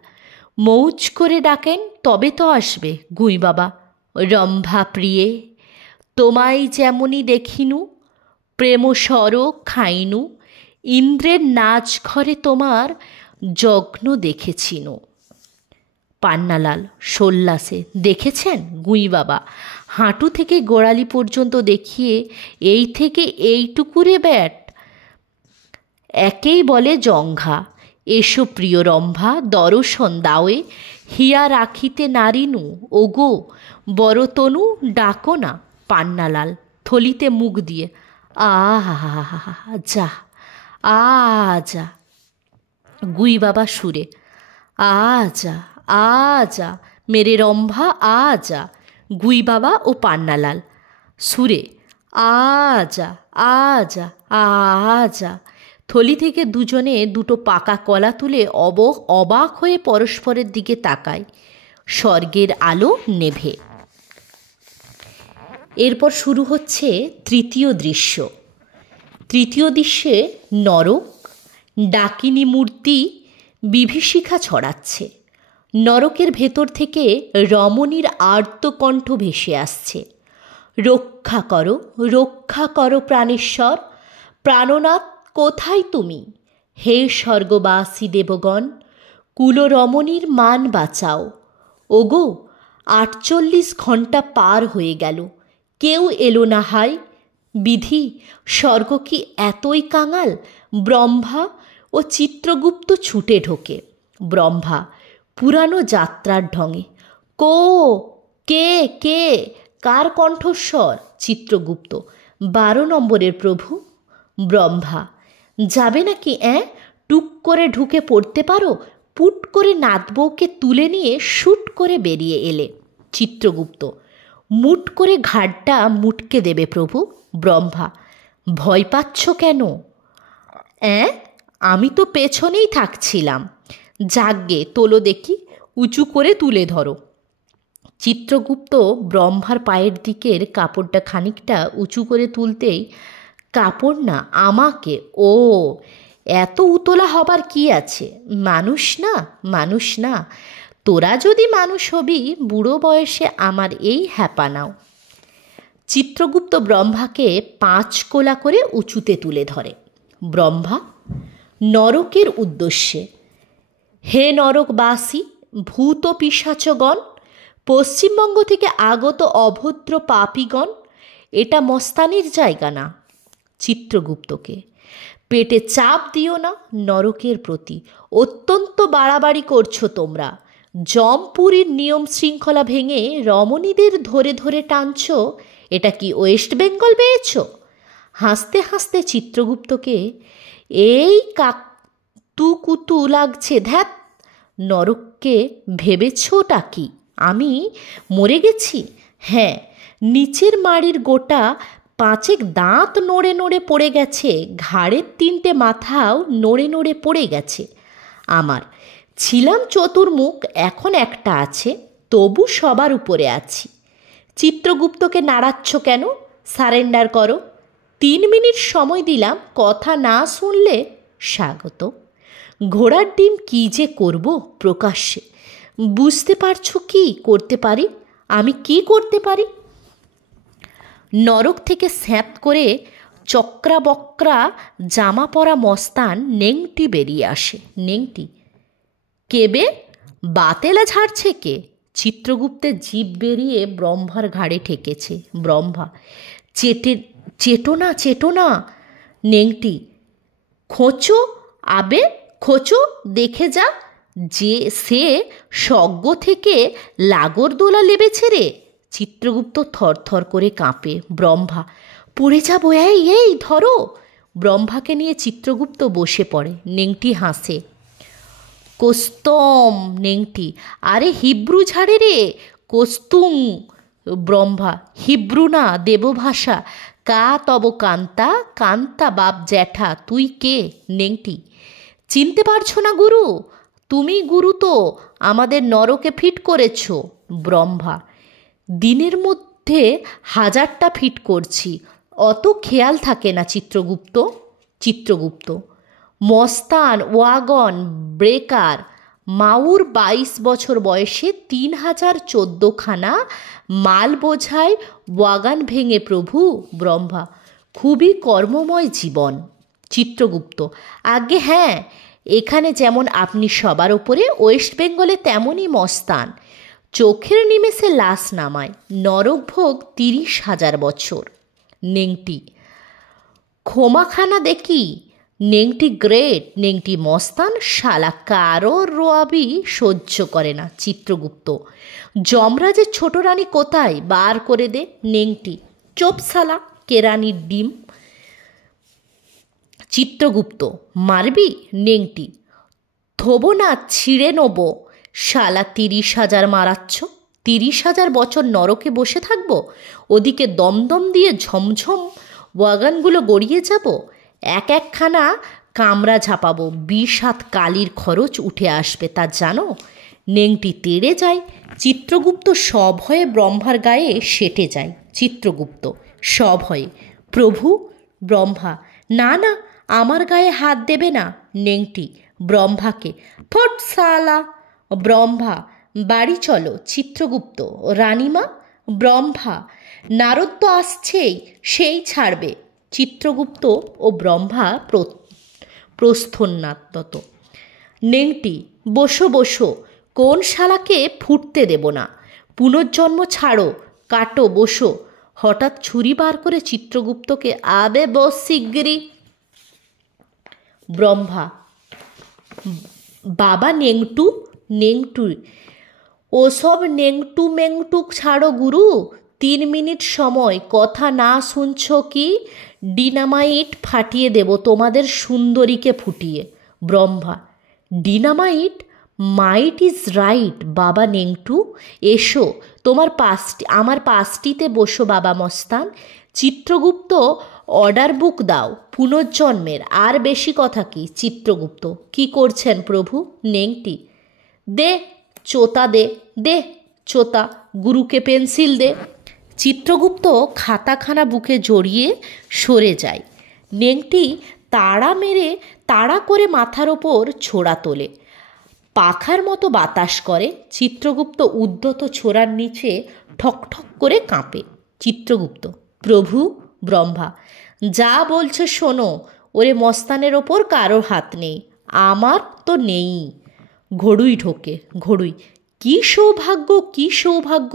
মৌজ করে ডাকেন তবে তো আসবে। গুই বাবা, রম্ভা প্রিয়ে, তোমায় যেমনই দেখিনু, প্রেম স্বর খাইনু, ইন্দ্রের নাচ ঘরে তোমার যজ্ঞ দেখেছিনু। পান্নালাল সোল্লাসে, দেখেছেন? গুই বাবা হাঁটু থেকে গোড়ালি পর্যন্ত দেখিয়ে, এই থেকে এইটুকুরে ব্যাট, একেই বলে জঙ্ঘা। এসো প্রিয় রম্ভা, দর্শন দাওয়ে, হিয়া রাখিতে নারিনু, ওগো বরতনু ডাকো না। পান্নালাল থলিতে মুখ দিয়ে, যা, আজা। গুই বাবা সুরে, আজা মেরে রম্ভা, আজা। গুই বাবা ও পান্নালাল সুরে, আজা, আজা। থলি থেকে দুজনে দুটো পাকা কলা তুলে অবাক হয়ে পরস্পরের দিকে তাকায়। স্বর্গের আলো নেভে। এরপর শুরু হচ্ছে তৃতীয় দৃশ্য। তৃতীয় দৃশ্যে নরক। ডাকিনী মূর্তি বিভীষিকা ছড়াচ্ছে। নরকের ভেতর থেকে রমণীর আর্তকণ্ঠ ভেসে আসছে, রক্ষা করো, রক্ষা করো প্রাণেশ্বর, প্রাণনাথ কোথায় তুমি? হে স্বর্গবাসী দেবগণ, কুলরমণীর মান বাঁচাও। ওগো, 48 ঘণ্টা পার হয়ে গেল, কেউ এলো না হায়। বিধি, স্বর্গ কি এতই কাঙাল? ব্রহ্মা ও চিত্রগুপ্ত ছুটে ঢোকে। ব্রহ্মা পুরানো যাত্রার ঢঙে, কে, কার কণ্ঠস্বর? চিত্রগুপ্ত, 12 নম্বরের প্রভু। ব্রহ্মা, যাবে নাকি? টুক করে ঢুকে পড়তে পারো? পুট করে নাতবউকে তুলে নিয়ে শুট করে বেরিয়ে এলে। চিত্রগুপ্ত, মুট করে ঘাড়টা মুটকে দেবে প্রভু। ব্রহ্মা, ভয় পাচ্ছ কেন? আমি তো পেছনেই থাকছিলাম। যাগ্গে তোলো দেখি, উঁচু করে তুলে ধরো। চিত্রগুপ্ত ব্রহ্মার পায়ের দিকের কাপড়টা খানিকটা উঁচু করে তুলতেই, কাপড় না, আমাকে। ও, এত উতলা হবার কি আছে? মানুষ না, মানুষ না। তোরা যদি মানুষ হবি, বুড়ো বয়সে আমার এই হ্যাপানাও। চিত্রগুপ্ত ব্রহ্মাকে 5 কোলা করে উঁচুতে তুলে ধরে। ব্রহ্মা নরকের উদ্দেশ্যে, হে নরকবাসী, ভূত পিশাচগণ, পশ্চিমবঙ্গ থেকে আগত অভদ্র পাপীগণ, এটা মস্তানির জায়গা না। চিত্রগুপ্তকে, পেটে চাপ দিও না নরকের প্রতি, অত্যন্ত বাড়াবাড়ি করছো তোমরা। জমপুরীর নিয়ম শৃঙ্খলা ভেঙে রমণীদের ধরে ধরে টানছ, এটা কি ওয়েস্ট বেঙ্গল পেয়েছ? হাসতে হাসতে চিত্রগুপ্তকে, এই কাকতুকুতু লাগছে, ধ্যাত। নরককে ভেবেছটা কি আমি মরে গেছি? হ্যাঁ, নিচের মাড়ির গোটা 5 দাঁত নড়ে নড়ে পড়ে গেছে, ঘাড়ের 3টে মাথাও নড়ে নড়ে পড়ে গেছে আমার। ছিলাম চতুর্মুখ, এখন একটা আছে, তবু সবার উপরে আছি। চিত্রগুপ্তকে নাড়াচ্ছ কেন? সারেন্ডার করো। 3 মিনিট সময় দিলাম, কথা না শুনলে স্বাগত। ঘোড়ার ডিম কী যে করব প্রকাশ্যে। বুঝতে পারছো কি করতে পারি? আমি কি করতে পারি? নরক থেকে স্যাঁত করে চক্রা বক্রা জামা পরা মস্তান নেংটি বেরিয়ে আসে। নেংটি, কেবে? বাতেলা ঝাড়ছে কে? চিত্রগুপ্তের জিভ বেরিয়ে ব্রহ্মার ঘাড়ে ঠেকেছে। ব্রহ্মা, চেটো না। নেংটি, খোঁচো, আবে খোঁচো, দেখে যা, যে সে স্বর্গ থেকে লাগরদোলা লেবেছে রে। চিত্রগুপ্ত থরথর করে কাঁপে। ব্রহ্মা, পড়ে যাবো, এই ধরো। ব্রহ্মাকে নিয়ে চিত্রগুপ্ত বসে পড়ে। নেংটি হাসে। কোস্তম। নেংটি, আরে হিব্রু ঝাড়ে রে, কোস্তুং। ব্রহ্মা, হিব্রু না, দেবভাষা। কা তব কান্তা, কান্তা বাপ জ্যাঠা, তুই কে? নেংটি, চিনতে পারছো না গুরু? তুমি গুরু তো আমাদের নরকে ফিট করেছ। ব্রহ্মা, দিনের মধ্যে 1000টা ফিট করছি, অত খেয়াল থাকে না চিত্রগুপ্ত। চিত্রগুপ্ত, মস্তান, ওয়াগন, ব্রেকার, মাউর 22 বছর বয়সে 3014খানা মাল বোঝায় ওয়াগান ভেঙে প্রভু। ব্রহ্মা, খুবই কর্মময় জীবন। চিত্রগুপ্ত, আগে হ্যাঁ, এখানে যেমন আপনি সবার ওপরে, ওয়েস্ট বেঙ্গলে তেমনই মস্তান। চোখের নিমেষে লাশ নামায়, নরকভোগ 30,000 বছর। নেংটি, ক্ষমাখানা দেখি। নেংটি গ্রেট, নেংটি মস্তান, শালা কারো রোয়াবি সহ্য করে না। চিত্রগুপ্ত, যমরাজের ছোট রানী কোথায়? বার করে দে। নেংটি, চোপ শালা, কেরানির ডিম। চিত্রগুপ্ত, মারবি? নেংটি, থবো না, ছিঁড়ে নেবো। শালা 30,000 মারাচ্ছ? 30,000 বছর নরকে বসে থাকবো? ওদিকে দমদম দিয়ে ঝমঝম ওয়াগানগুলো গড়িয়ে যাব। একখানা কামরা ঝাপাবো, 20 হাত কালির খরচ উঠে আসবে, তা জানো? নেংটি তেড়ে যায়। চিত্রগুপ্ত সভয়ে ব্রহ্মার গায়ে সেটে যায়। চিত্রগুপ্ত সভয়ে, প্রভু। ব্রহ্মা, না, আমার গায়ে হাত দেবে না। নেংটি ব্রহ্মাকে, ফট শালা। ব্রহ্মা, বাড়ি চলো। চিত্রগুপ্ত, রানীমা। ব্রহ্মা, নারদ তো আসছেই, সেই ছাড়বে। চিত্রগুপ্ত ও ব্রহ্মা প্রস্থোন্নাত। নেংটি, বসো, কোন শালাকে ফুটতে দেব না। পুনর্জন্ম ছাড়ো, কাটো, বসো। হঠাৎ ছুরি বার করে চিত্রগুপ্তকে, আবে বস শিগগিরি। ব্রহ্মা, বাবা নেংটু। ওসব নেংটু মেংটু ছাড়ো গুরু, 3 মিনিট সময়, কথা না শুনছ কি ডিনামাইট ফাটিয়ে দেব তোমাদের সুন্দরীকে ফুটিয়ে। Brahma, dynamite? Might is right বাবা নেংটু। এসো আমার পাশটিতে বসো বাবা মস্তান। চিত্রগুপ্ত, অর্ডার বুক দাও পুনর্জন্মের। আর বেশি কথা কি? চিত্রগুপ্ত, কি করছেন প্রভু? নেংটি, দে চোতা, দে চোতা, গুরুকে পেন্সিল দে। চিত্রগুপ্ত খাতাখানা বুকে জড়িয়ে সরে যায়। নেংটি তাড়া করে মাথার ওপর ছোড়া তোলে, পাখার মতো বাতাস করে। চিত্রগুপ্ত উদ্ধত ছোড়ার নিচে ঠকঠক করে কাঁপে। চিত্রগুপ্ত, প্রভু। ব্রহ্মা, যা বলছো শোনো, ওরে মস্তানের ওপর কারোর হাত নেই, আমার তো নেই। ঘড়ুই ঢোকে। ঘড়ুই, কি সৌভাগ্য, কি সৌভাগ্য,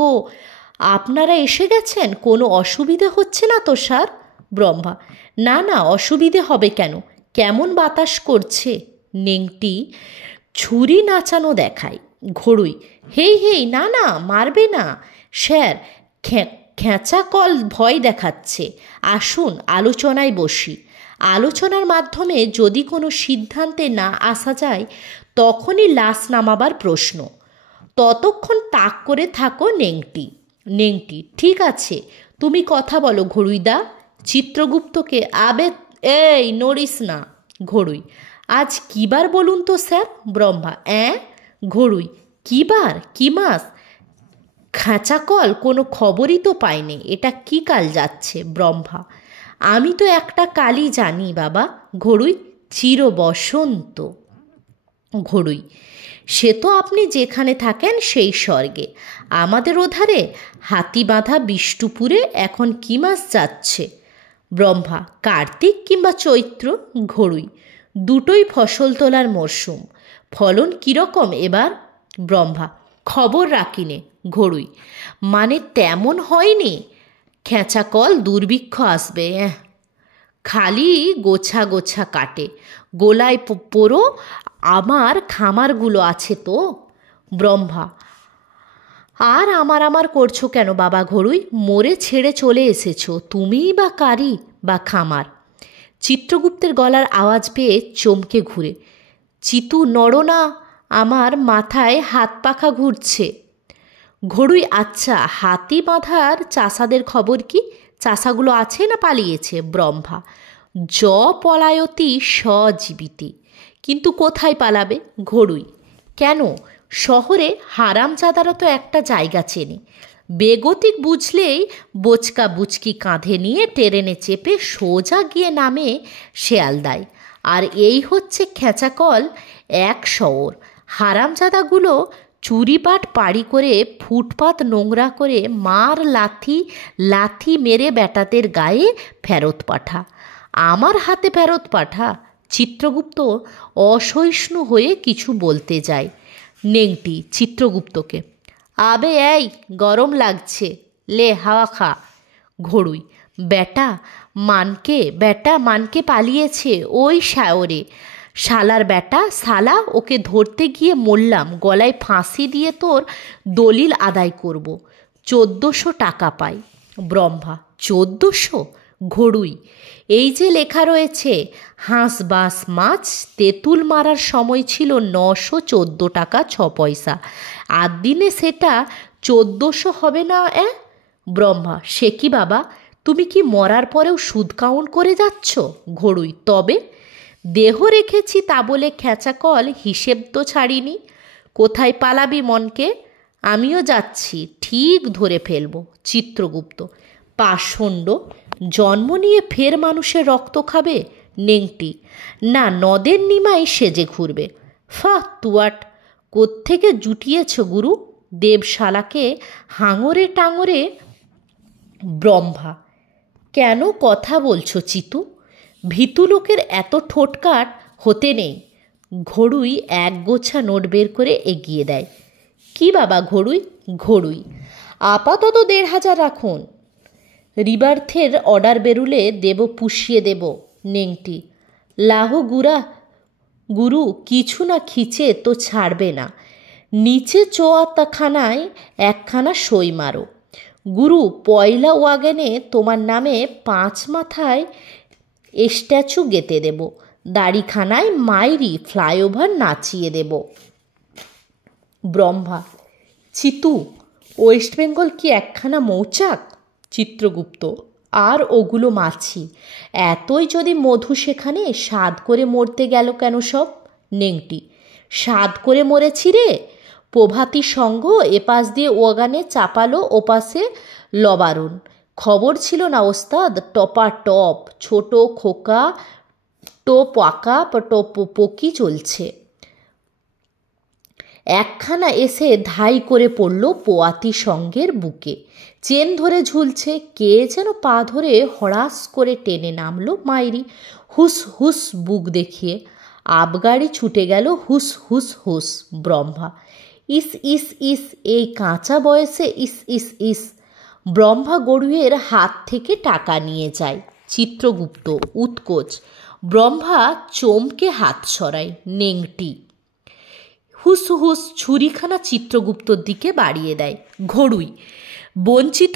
আপনারা এসে গেছেন। কোনো অসুবিধে হচ্ছে না তো স্যার? ব্রহ্মা, না না, অসুবিধে হবে কেন? কেমন বাতাস করছে। নেংটি ছুরি নাচানো দেখায়। ঘড়ুই, হেই না না, মারবে না স্যার, খেঁচা কল ভয় দেখাচ্ছে। আসুন আলোচনায় বসি। আলোচনার মাধ্যমে যদি কোনো সিদ্ধান্তে না আসা যায় তখনই লাশ নামাবার প্রশ্ন। ততক্ষণ তাক করে থাকো নেংটি। নেংটি, ঠিক আছে, তুমি কথা বলো ঘড়ুইদা। চিত্রগুপ্তকে, এই নড়িস না। ঘড়ুই, আজ কী বার বলুন তো স্যার? ব্রহ্মা, ঘড়ুই, কী বার, কী মাস? খাঁচাকল কোনো খবরই তো পাইনি, এটা কী কাল যাচ্ছে? ব্রহ্মা, আমি তো একটা কালই জানি বাবা। ঘড়ুই, চির বসন্ত। ঘড়ুই, সে তো আপনি যেখানে থাকেন সেই স্বর্গে। আমাদের ওধারে হাতি বাঁধা বিষ্ণুপুরে এখন কী মাস যাচ্ছে? ব্রহ্মা, কার্তিক কিংবা চৈত্র। ঘড়ুই, দুটোই ফসল তোলার মরশুম। ফলন কীরকম এবার? ব্রহ্মা, খবর রাখিনে। ঘড়ুই, মানে তেমন হয়নি। খেঁচাকল দুর্ভিক্ষ আসবে, খালি গোছা গোছা কাটে। গোলায় পোড়ো, আমার খামারগুলো আছে তো। ব্রহ্মা, আর আমার করছো কেন বাবা ঘড়ুই? মোরে ছেড়ে চলে এসেছো, তুমিই বা কারি বা খামার? চিত্রগুপ্তের গলার আওয়াজ পেয়ে চমকে ঘুরে। চিতু, নড়ো না, আমার মাথায় হাত পাখা ঘুরছে। ঘড়ুই, আচ্ছা, হাতি বাঁধার চাষাদের খবর কি? চাষাগুলো আছে না পালিয়েছে? ব্রহ্মা, পলায়তি সজীবিতি। কিন্তু কোথায় পালাবে? ঘড়ুই, কেন? শহরে হারামজাদারা তো একটা জায়গা চেনে। বেগতিক বুঝলেই বোচকা বুচকি কাঁধে নিয়ে ট্রেনে চেপে সোজা গিয়ে নামে শেয়ালদায়। আর এই হচ্ছে খেঁচাকল এক শহর। হারামজাদাগুলো চুরিপাট পাড়ি করে ফুটপাত নোংরা করে মার লাথি মেরে বেটাদের গায়ে ফেরত পাঠা। আমার হাতে ফেরত পাঠা। চিত্রগুপ্ত অসহিষ্ণু হয়ে কিছু বলতে যায়। নেংটি চিত্রগুপ্তকে, এই গরম লাগছে, লে হাওয়া খা। ঘড়ুই, বেটা মানকে পালিয়েছে ওই শাওরে। শালার বেটা, শালা, ওকে ধরতে গিয়ে মরলাম। গলায় ফাঁসি দিয়ে তোর দলিল আদায় করব। 1400 টাকা পাই। ব্রহ্মা, 1400? ঘড়ুই, এই যে লেখা রয়েছে, হাঁস বাস মাছ তেঁতুল মারার সময় ছিল 914 টাকা 6 পয়সা। আর দিনে সেটা 1400 হবে না? ব্রহ্মা, সে কি বাবা, তুমি কি মরার পরেও সুদ কাউন্ট করে যাচ্ছ? ঘড়ুই, তবে দেহ রেখেছি তা বলে খেঁচাকল হিসেব তো ছাড়িনি। কোথায় পালাবি মনকে? আমিও যাচ্ছি, ঠিক ধরে ফেলবো। চিত্রগুপ্ত, পাষণ্ড, জন্ম নিয়ে ফের মানুষের রক্ত খাবে? নেংটি, না, নদের নিমাই সেজে ঘুরবে। তুয়াট, কোত্থেকে জুটিয়েছ গুরু দেবশালাকে হাঙরে টাঙরে? ব্রহ্মা, কেন কথা বলছো চিতু? ভীতু লোকের এত ঠোঁটকাট হতে নেই। ঘড়ুই এক গোছা নোট বের করে এগিয়ে দেয়। কি বাবা ঘড়ুই? ঘড়ুই, আপাতত 1500 রাখুন, রিবার্থের অর্ডার বেরুলে দেব, পুষিয়ে দেব। নেংটি, লাহো গুরু, কিছু না খিচে তো ছাড়বে না। নিচে চোয়াতাখানায় একখানা সই মারো। গুরু, পয়লা ওয়াগনে তোমার নামে 5 মাথায় স্ট্যাচু গেঁথে দেব, দাড়িখানায় মাইরি ফ্লাইওভার নাচিয়ে দেব। ব্রহ্মা, চিতু, ওয়েস্ট বেঙ্গল কি একখানা মৌচাক? চিত্রগুপ্ত, আর ওগুলো মাছি, এতই যদি মধু সেখানে, স্বাদ করে মরতে গেল কেন সব? নেংটি, স্বাদ করে মরেছি রে। প্রভাতী সংঘ এপাশ দিয়ে ওয়াগানে চাপালো, ওপাশে লবারণ। খবর ছিল না ওস্তাদ? টপা টপ, ছোট খোকা টোপ আঁকা পকি চলছে। একখানা এসে ধাই করে পড়ল পোয়াতি সঙ্গের বুকে, চেন ধরে ঝুলছে। কে যেন পা ধরে হড়াস করে টেনে নামলো মাইরি, হুস হুস বুক দেখিয়ে। আবগাড়ি ছুটে গেল হুস হুস হুস। ব্রহ্মা, ইস ইস ইস, এই কাঁচা বয়সে ইস ইস ইস। ব্রহ্মা গরুয়ের হাত থেকে টাকা নিয়ে যায়। চিত্রগুপ্ত উৎকোচ। ব্রহ্মা চমকে হাত সরায়। নেংটি হুস হুস ছুরিখানা চিত্রগুপ্তর দিকে বাড়িয়ে দেয়। ঘড়ুই, বঞ্চিত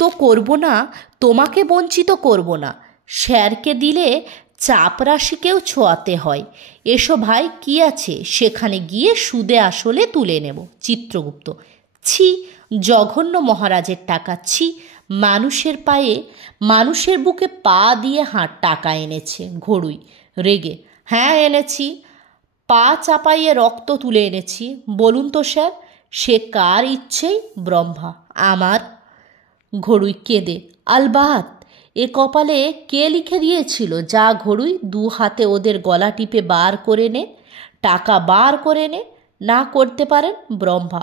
তো করব না, তোমাকে বঞ্চিত করব না। স্যারকে দিলে চাপরাশিকেও ছোঁয়াতে হয়। এসো ভাই, কি আছে, সেখানে গিয়ে সুদে আসলে তুলে নেব। চিত্রগুপ্ত, ছি, জঘন্য মহারাজের টাকা, ছি। মানুষের পায়ে, মানুষের বুকে পা দিয়ে টাকা এনেছে। ঘড়ুই রেগে, হ্যাঁ এনেছি, পা চাপাইয়ে রক্ত তুলে এনেছি। বলুন তো স্যার, সে কার ইচ্ছেই? ব্রহ্মা, আমার। ঘড়ুই কেঁদে, আলবাত, এ কপালে কে লিখে দিয়েছিল? যা ঘড়ুই, 2 হাতে ওদের গলা টিপে বার করে নে, টাকা বার করে নে। না করতে পারেন? ব্রহ্মা,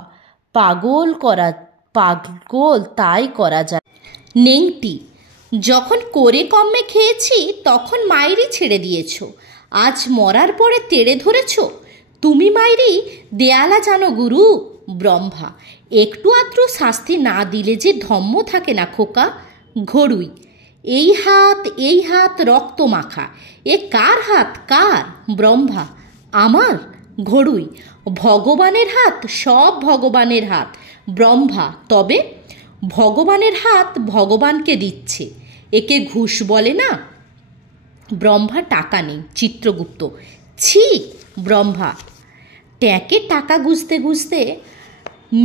পাগল তাই করা যায়। নেংটি, যখন করে কমে খেয়েছি তখন মাইরি ছেড়ে দিয়েছ, আজ মরার পরে তেড়ে ধরেছ। তুমি মাইরি দেয়ালা জানো গুরু। ব্রহ্মা, একটু আধটু শাস্তি না দিলে যে ধম্ম থাকে না খোকা। ঘড়ুই, এই হাত রক্ত মাখা, এ কার হাত, কার? ব্রহ্মা, আমার। ঘড়ুই, ভগবানের হাত, সব ভগবানের হাত। ব্রহ্মা, তবে ভগবানের হাত ভগবানকে দিচ্ছে, একে ঘুষ বলে না? ব্রহ্মা, টাকা নেই। চিত্রগুপ্ত, ছি। ব্রহ্মা, ট্যাঁকে টাকা গুছতে গুছতে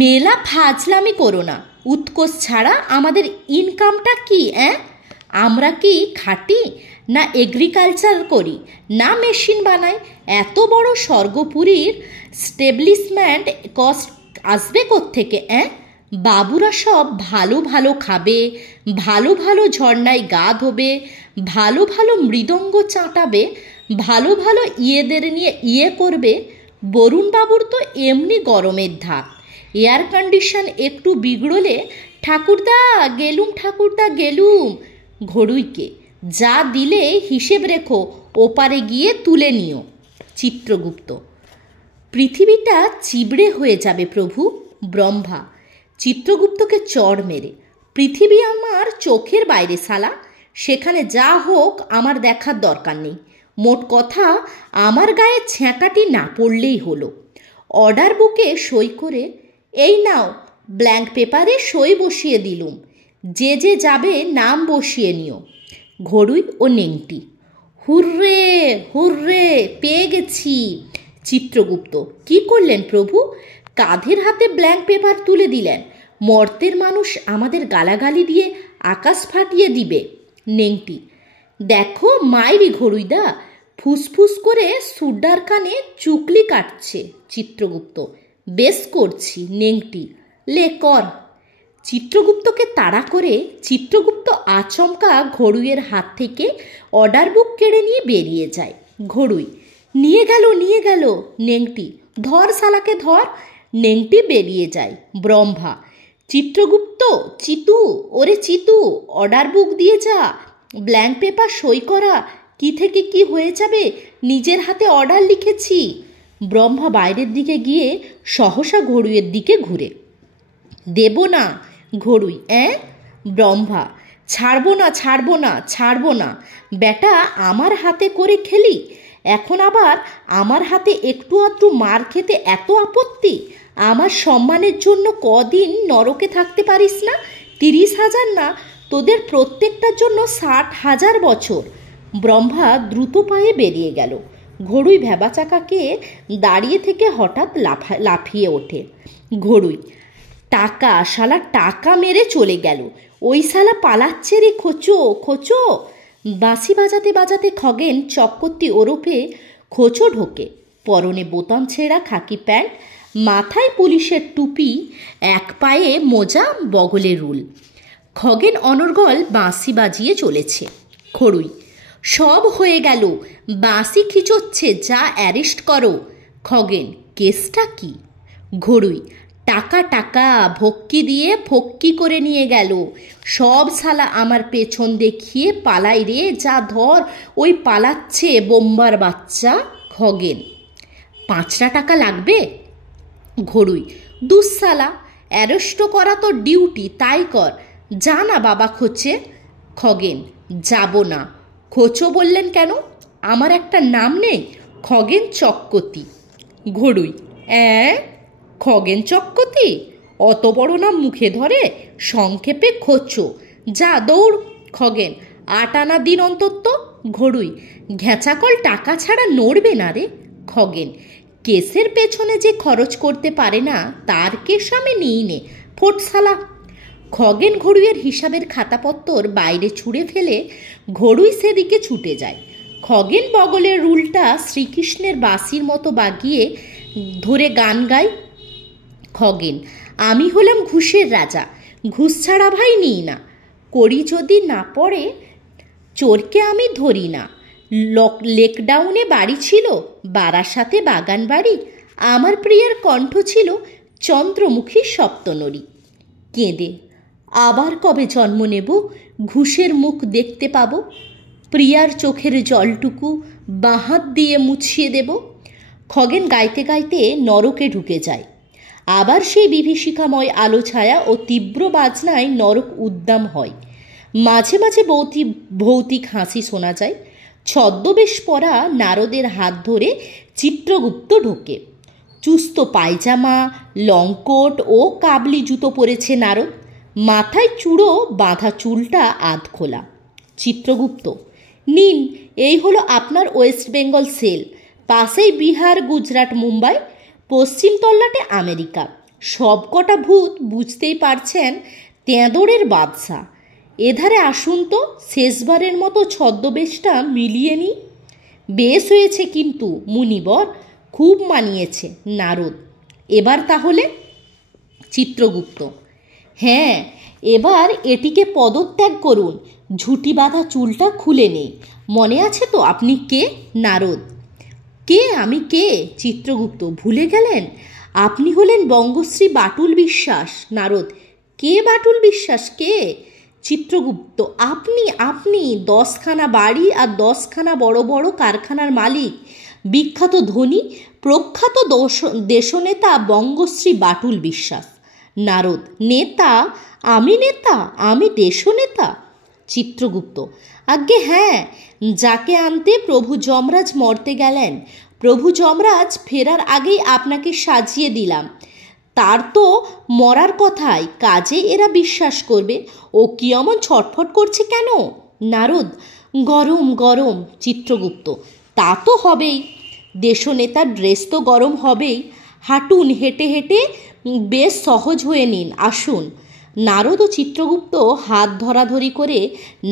মেলা ফাজলামি করো না। উৎকোচ ছাড়া আমাদের ইনকামটা কি? আমরা কি খাটি, না এগ্রিকালচার করি, না মেশিন বানাই? এত বড় স্বর্গপুরীর স্টেবলিশমেন্ট কস্ট আসবে কোত্থেকে? বাবুরা সব ভালো ভালো খাবে, ভালো ভালো ঝর্ণায় গা ধোবে, ভালো ভালো মৃদঙ্গ চাটাবে, ভালো ভালো ইয়েদের নিয়ে করবে। বরুণ বাবুর তো এমনি গরমের ধাপ, এয়ার কন্ডিশন একটু বিগড়লে ঠাকুরদা গেলুম, ঠাকুরদা গেলুম। ঘড়ুইকে, যা দিলে হিসেব রেখো, ওপারে গিয়ে তুলে নিও। চিত্রগুপ্ত, পৃথিবীটা চিবড়ে হয়ে যাবে প্রভু। ব্রহ্মা, চিত্রগুপ্তকে চড় মেরে, পৃথিবী আমার চোখের বাইরে শালা, সেখানে যা হোক আমার দেখার দরকার নেই। মোট কথা, আমার গায়ে ছ্যাঁকাটি না পড়লেই হলো। অর্ডার বুকে সই করে, এই নাও, ব্ল্যাঙ্ক পেপারে সই বসিয়ে দিলুম, যে যে যাবে নাম বসিয়ে নিও। ঘড়ুই ও নেংটি, হুররে হুররে, পেয়ে গেছি। চিত্রগুপ্ত, কি করলেন প্রভু? কাঁধের হাতে ব্ল্যাঙ্ক পেপার তুলে দিলেন। মর্তের মানুষ আমাদের গালাগালি দিয়ে আকাশ ফাটিয়ে দিবে। নেংটি, দেখো মাইরি ঘড়ুইদা, ফুসফুস করে সুড্ডার কানে চুকলি কাটছে। চিত্রগুপ্ত, বেশ করছি। নেংটি, লে কর। চিত্রগুপ্তকে তাড়া করে চিত্রগুপ্ত আচমকা ঘড়ুইয়ের হাত থেকে অর্ডার বুক কেড়ে নিয়ে বেরিয়ে যায়। ঘড়ুই, নিয়ে গেল। নেংটি, ধর শালাকে ধর। নেংটি বেরিয়ে যায়। ব্রহ্মা, চিত্রগুপ্ত, চিতু, ওরে চিতু, অর্ডার বুক দিয়ে যা, ব্ল্যাঙ্ক পেপার সই করা, কি থেকে কি হয়ে যাবে, নিজের হাতে অর্ডার লিখেছি। ব্রহ্মা বাইরের দিকে গিয়ে সহসা ঘড়ুইয়ের দিকে ঘুরে, দেব না। ঘড়ুই, ব্রহ্মা, ছাড়বো না, বেটা আমার হাতে করে খেলি, এখন আবার আমার হাতে একটু আধটু মার খেতে এত আপত্তি? আমার সম্মানের জন্য কদিন নরকে থাকতে পারিস না? 30,000 না, তোদের প্রত্যেকটার জন্য 60,000 বছর। ব্রহ্মা দ্রুত পায়ে বেরিয়ে গেল। ঘড়ুই ভ্যাবাচাকাকে দাঁড়িয়ে থেকে হঠাৎ লাফিয়ে ওঠে। ঘড়ুই, টাকা, শালা টাকা মেরে চলে গেল। ওই শালা পালাচ্ছে রে খোঁচো, খোঁচো। বাঁশি বাজাতে বাজাতে খগেন চক্রবর্তী ওরফে খোঁচো ঢোকে। পরনে বোতাম ছেঁড়া খাকি প্যান্ট, মাথায় পুলিশের টুপি, এক পায়ে মোজা, বগলে রুল। খগেন অনর্গল বাঁশি বাজিয়ে চলেছে। খড়ুই, সব হয়ে গেল, বাঁশি খিচোচ্ছে, যা অ্যারেস্ট করো। খগেন, কেসটা কি? ঘড়ুই, টাকা টাকা, ভক্কি দিয়ে ফক্কি করে নিয়ে গেল। সব শালা আমার পেছন দেখিয়ে পালাই রে, যা ধর, ওই পালাচ্ছে বোম্বার বাচ্চা। খগেন, 5টা টাকা লাগবে? ঘড়ুই, দুঃশালা, অ্যারেস্ট করা তো ডিউটি, তাই কর, যা না বাবা খোঁচে। খগেন, যাব না। খোঁচো বললেন কেন? আমার একটা নাম নেই? খগেন চক্রবর্তী। ঘড়ুই, খগেন চক্রবর্তী? অত বড় নাম মুখে ধরে? সংক্ষেপে খোঁচো, যা দৌড়। খগেন, 8 আনা দিন অন্তত। ঘড়ুই, ঘেঁচাকল টাকা ছাড়া নড়বে না রে। খগেন, কেসের পেছনে যে খরচ করতে পারে না, তার কেস আমি নিই নে, ফোটসালা। খগেন ঘড়ুইয়ের হিসাবের খাতাপত্তর বাইরে ছুঁড়ে ফেলে ঘড়ুই সেদিকে ছুটে যায়। খগেন বগলের রুলটা শ্রীকৃষ্ণের বাঁশির মতো বাগিয়ে ধরে গান গায়। খগেন, আমি হলাম ঘুষের রাজা, ঘুষ ছাড়া ভাই নিই না। করি যদি না পড়ে, চোরকে আমি ধরি না। লেকডাউনে বাড়ি ছিল, বারাসাতে বাগান বাড়ি। আমার প্রিয়ার কণ্ঠ ছিল চন্দ্রমুখী সপ্তনরী। কেঁদে, আবার কবে জন্ম নেব, ঘুষের মুখ দেখতে পাবো? প্রিয়ার চোখের জলটুকু বাঁহাত দিয়ে মুছিয়ে দেব। খগেন গাইতে গাইতে নরকে ঢুকে যায়। আবার সেই বিভীষিকাময় আলো ছায়া ও তীব্র বাজনায় নরক উদ্দাম হয়। মাঝে মাঝে ভৌতিক হাসি শোনা যায়। ছদ্মবেশ পরা নারদের হাত ধরে চিত্রগুপ্ত ঢোকে। চুস্ত পায়জামা, লংকোট ও কাবলি জুতো পরেছে নারদ। মাথায় চূড়ো বাঁধা, চুলটা আধ খোলা। চিত্রগুপ্ত, নিন, এই হলো আপনার ওয়েস্ট বেঙ্গল সেল। পাশেই বিহার, গুজরাট, মুম্বাই, পশ্চিম তল্লাটে আমেরিকা। সবকটা ভূত বুঝতেই পারছেন তেঁদোড়ের বাদশা। এধারে আসুন তো, শেষবারের মতো ছদ্মবেশটা মিলিয়ে নিই। বেশ হয়েছে কিন্তু মুনিবর, খুব মানিয়েছে। নারদ, এবার তাহলে? চিত্রগুপ্ত, হ্যাঁ, এবার এটিকে পদত্যাগ করুন। ঝুঁটি বাঁধা চুলটা খুলে নেই। মনে আছে তো আপনি কে? নারদ, কে? আমি কে? চিত্রগুপ্ত, ভুলে গেলেন? আপনি হলেন বঙ্গশ্রী বাটুল বিশ্বাস। নারদ, কে বাটুল বিশ্বাস, কে? চিত্রগুপ্ত, আপনি 10খানা বাড়ি আর 10খানা বড় বড় কারখানার মালিক, বিখ্যাত ধনী, প্রখ্যাত দেশনেতা বঙ্গশ্রী বাটুল বিশ্বাস। নারদ, নেতা? আমি নেতা? আমি দেশনেতা? চিত্রগুপ্ত, আজ্ঞে হ্যাঁ, যাকে আনতে প্রভু যমরাজ মরতে গেলেন। প্রভু যমরাজ ফেরার আগেই আপনাকে সাজিয়ে দিলাম। তার তো মরার কথাই, কাজে এরা বিশ্বাস করবে। ও কি এমন ছটফট করছে কেন? নারদ, গরম গরম। চিত্রগুপ্ত, তা তো হবেই, দেশনেতার ড্রেস তো গরম হবেই। হাঁটুন, হেঁটে হেঁটে বেশ সহজ হয়ে নিন, আসুন। নারদ ও চিত্রগুপ্ত হাত ধরাধরি করে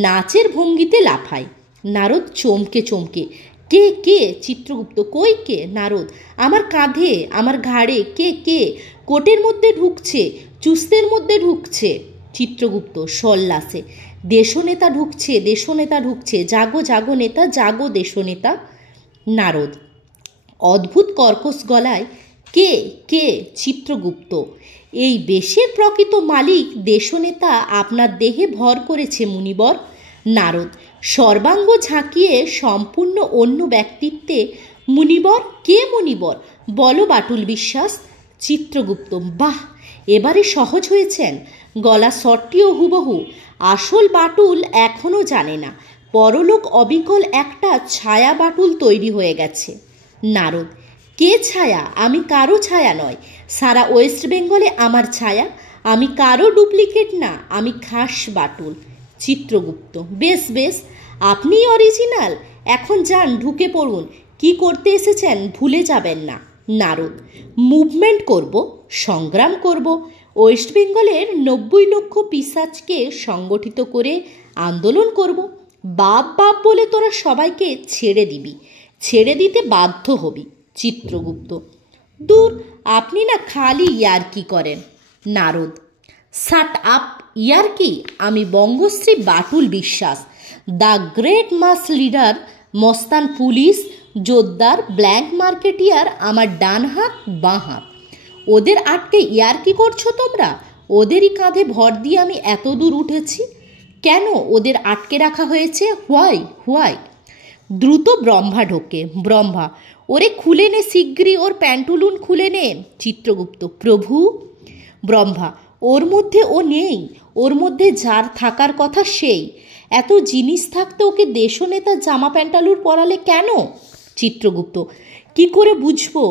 নাচের ভঙ্গিতে লাফায়। নারদ চমকে চমকে, কে কে? চিত্রগুপ্ত, কই কে? নারদ, আমার কাঁধে, আমার ঘাড়ে। কে কে? কোটের মধ্যে ঢুকছে, চুস্তের মধ্যে ঢুকছে। চিত্রগুপ্ত সল্লাসে, দেশনেতা ঢুকছে, দেশনেতা ঢুকছে, জাগো জাগো নেতা, জাগো দেশনেতা। নারদ অদ্ভুত কর্কশ গলায়, কে কে? চিত্রগুপ্ত, এই বেশের প্রকৃত মালিক দেশনেতা আপনার দেহে ভর করেছে মুনিবর। নারদ সর্বাঙ্গ ঝাঁকিয়ে সম্পূর্ণ অন্য ব্যক্তিত্বে, মুনিবর? কে মুনিবর? বলো বাটুল বিশ্বাস। চিত্রগুপ্ত, বাহ, এবারে সহজ হয়েছেন। গলা স্বরটিও হুবহু। আসল বাটুল এখনও জানে না, পরলোক অবিকল একটা ছায়া বাটুল তৈরি হয়ে গেছে। নারদ, কে ছায়া? আমি কারো ছায়া নয়, সারা ওয়েস্ট বেঙ্গলে আমার ছায়া, আমি কারো ডুপ্লিকেট না, আমি খাস বাটুল। চিত্রগুপ্ত: বেশ বেশ, আপনিই অরিজিনাল। এখন যান, ঢুকে পড়ুন, কি করতে এসেছেন ভুলে যাবেন না। নারদ: মুভমেন্ট করব, সংগ্রাম করব, ওয়েস্ট বেঙ্গলের 90 লক্ষ পিশাচকে সংগঠিত করে আন্দোলন করব। বাপ বাপ বলে তোরা সবাইকে ছেড়ে দিবি, ছেড়ে দিতে বাধ্য হবি। চিত্রগুপ্ত: দূর, আপনি না খালি ইয়ার্কি করেন। নারদ: শাট আপ, ইয়ার্কি? আমি বঙ্গশ্রী বাটুল বিশ্বাস, the great mass leader, Mastan police জোরদার ব্ল্যাক মার্কেটিয়ার, আমার ডান হাত বাঁ হাত। ওদের আটকে ইয়ার্কি করছো তোমরা? ওদেরই কাঁধে ভর দিয়ে আমি এত দূর উঠেছি। কেন ওদের আটকে রাখা হয়েছে? Why why? দ্রুত ব্রহ্মা ঢোকে। ব্রহ্মা: ওরে খুলে নে শিগগিরই, ওর প্যান্টুলুন খুলে নে। চিত্রগুপ্ত: প্রভু। ব্রহ্মা: ওর মধ্যে ও নেই, ওর মধ্যে যার থাকার কথা সেই। এত জিনিস থাকতে ওকে দেশনেতার জামা প্যান্টালুন পরালে কেন? চিত্রগুপ্ত: কি করে বুঝবো?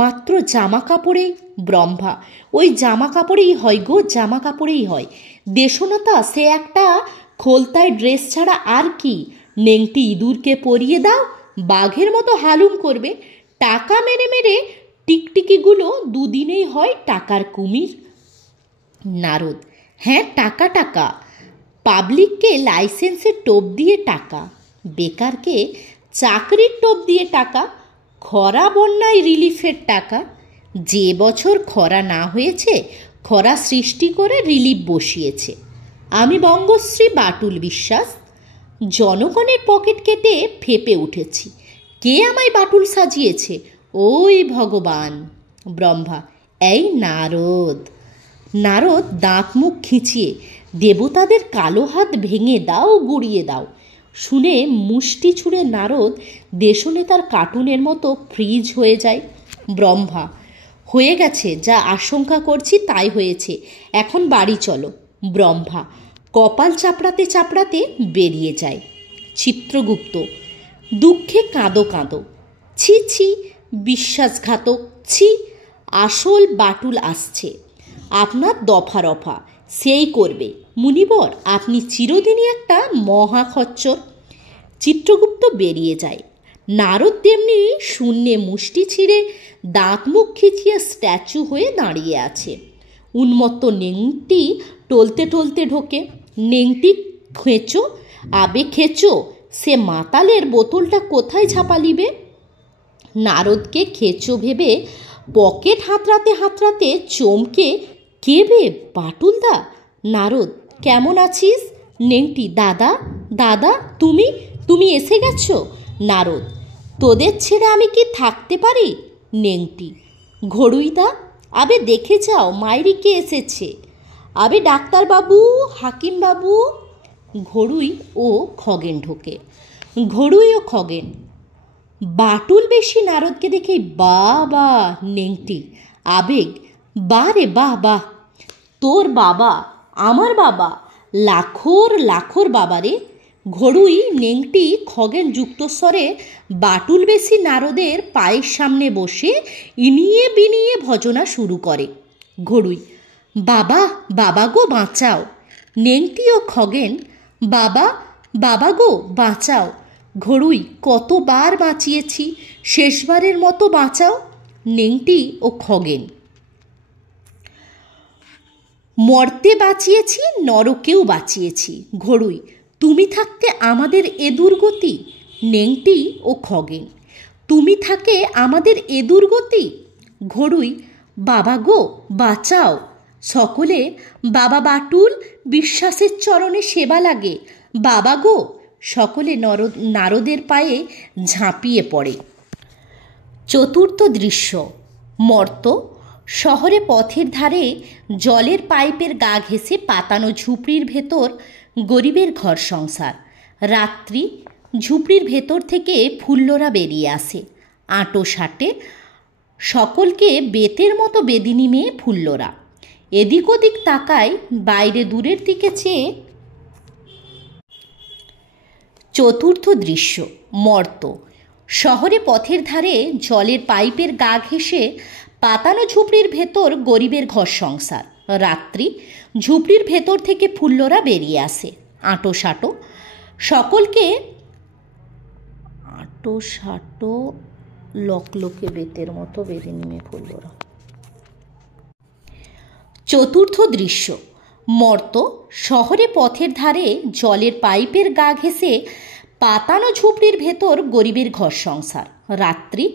মাত্র জামা কাপড়েই। ব্রহ্মা: ওই জামা কাপড়েই হয় গো, জামা কাপড়েই হয়। দেশনেতা সে একটা খোলতায় ড্রেস ছাড়া আর কি? নেংটি ইঁদুরকে পরিয়ে দাও, বাঘের মতো হালুম করবে। টাকা মেরে মেরে টিকটিকিগুলো দুদিনেই হয় টাকার কুমির। নারদ: হ্যাঁ, টাকা টাকা। পাবলিককে লাইসেন্সের টোপ দিয়ে টাকা, বেকারকে চাকরির টোপ দিয়ে টাকা, খরা বন্যায় রিলিফের টাকা। যে বছর খরা না হয়েছে, খরা সৃষ্টি করে রিলিফ বসিয়েছে। আমি বঙ্গশ্রী বাটুল বিশ্বাস, জনগণের পকেট কেটে ফেপে উঠেছি। কে আমায় বাটুল সাজিয়েছে? ওই ভগবান। ব্রহ্মা: এই নারদ। নারদ দাঁত মুখ খিঁচিয়ে: দেবতাদের কালো হাত ভেঙে দাও, গুড়িয়ে দাও। শুনে মুষ্টি ছুঁড়ে নারদ দেশনেতার কার্টুনের মতো ফ্রিজ হয়ে যায়। ব্রহ্মা: হয়ে গেছে, যা আশঙ্কা করছি তাই হয়েছে, এখন বাড়ি চলো। ব্রহ্মা কপাল চাপড়াতে চাপড়াতে বেরিয়ে যায়। চিত্রগুপ্ত: দুঃখে কাঁদো কাঁদো। ছি ছি, বিশ্বাসঘাতক, ছি। আসল বাটুল আসছে, আপনার দফা রফা সেই করবে। মুনিবর, আপনি চিরদিনই একটা মহাখচ্চর। চিত্রগুপ্ত বেরিয়ে যায়। নারদ তেমনি শূন্যে মুষ্টি ছিঁড়ে দাঁত মুখ খিচিয়ে স্ট্যাচু হয়ে দাঁড়িয়ে আছে। উন্মত্ত নেংটি টলতে টলতে ঢোকে। নেংটি খেঁচো, আবে খেঁচো, সে মাতালের বোতলটা কোথায় ঝাঁপালিবে? নারদকে খেঁচো ভেবে পকেট হাতড়াতে হাতড়াতে চমকে: কে বে, বাটুলদা? নারদ: কেমন আছিস? নেংটি: দাদা, দাদা, তুমি তুমি এসে গেছো? নারদ: তোদের ছেড়ে আমি কি থাকতে পারি? নেংটি: ঘড়ুইদা, আবে দেখে যাও মাইরি কে এসেছে। আবে ডাক্তারবাবু, হাকিমবাবু। ঘড়ুই ও খগেন ঢোকে। ঘড়ুই ও খগেন: বাটুল বেশি নারদকে দেখেই বাবা। নেংটি আবেগ: বা রে বাহ বাহ, তোর বাবা আমার বাবা, লাখোর লাখোর বাবারে। ঘড়ুই, নেংটি, খগেন যুক্তস্বরে বাটুল বেশি নারদের পায়ের সামনে বসে ইনিয়ে বিনিয়ে ভজনা শুরু করে। ঘড়ুই: বাবা, বাবা গো বাঁচাও। নেংটি ও খগেন: বাবা, বাবা গো বাঁচাও। ঘড়ুই: কতবার বাঁচিয়েছি, শেষবারের মতো বাঁচাও। নেংটি ও খগেন: মরতে বাঁচিয়েছি, নরকেও বাঁচিয়েছি। ঘড়ুই: তুমি থাকতে আমাদের এ দুর্গতি। নেংটি ও খগেন: তুমি থাকে আমাদের এ দুর্গতি। ঘড়ুই: বাবা গো বাঁচাও। সকলে: বাবা বাটুল, বিশ্বাসের চরণে সেবা লাগে, বাবা গো। সকলে নারদের পায়ে ঝাঁপিয়ে পড়ে। চতুর্থ দৃশ্য। মর্ত। শহরে পথের ধারে জলের পাইপের গা ঘেঁষে পাতানো ঝুপড়ির ভেতর গরিবের ঘর সংসার। রাত্রি। ঝুপড়ির ভেতর থেকে ফুল্লরা বেরিয়ে আসে, আঁটো সাটে। সকলকে বেতের মতো বেদিনী মেয়ে ফুল্লরা। এদিক ওদিক তাকায়, বাইরে দূরের দিকে চেয়ে। চতুর্থ দৃশ্য। মর্ত। শহরে পথের ধারে জলের পাইপের গা ঘেঁষে পাতানো ঝুপড়ির ভেতর গরিবের ঘর সংসার। রাত্রি ঝুপড়ির ভেতর থেকে ফুল্লরা বেরিয়ে আসে আঁটো সাঁটো, সকলকে আঁটো সাঁটো লকলকে বেতের মতো বেঁধে নিমে ফুল্লরা। চতুর্থ দৃশ্য, মর্ত শহরে পথের ধারে জলের পাইপের গা ঘেঁষে পাতানো ঝুপড়ির ভেতর গরিবের ঘর সংসার। রাত্রি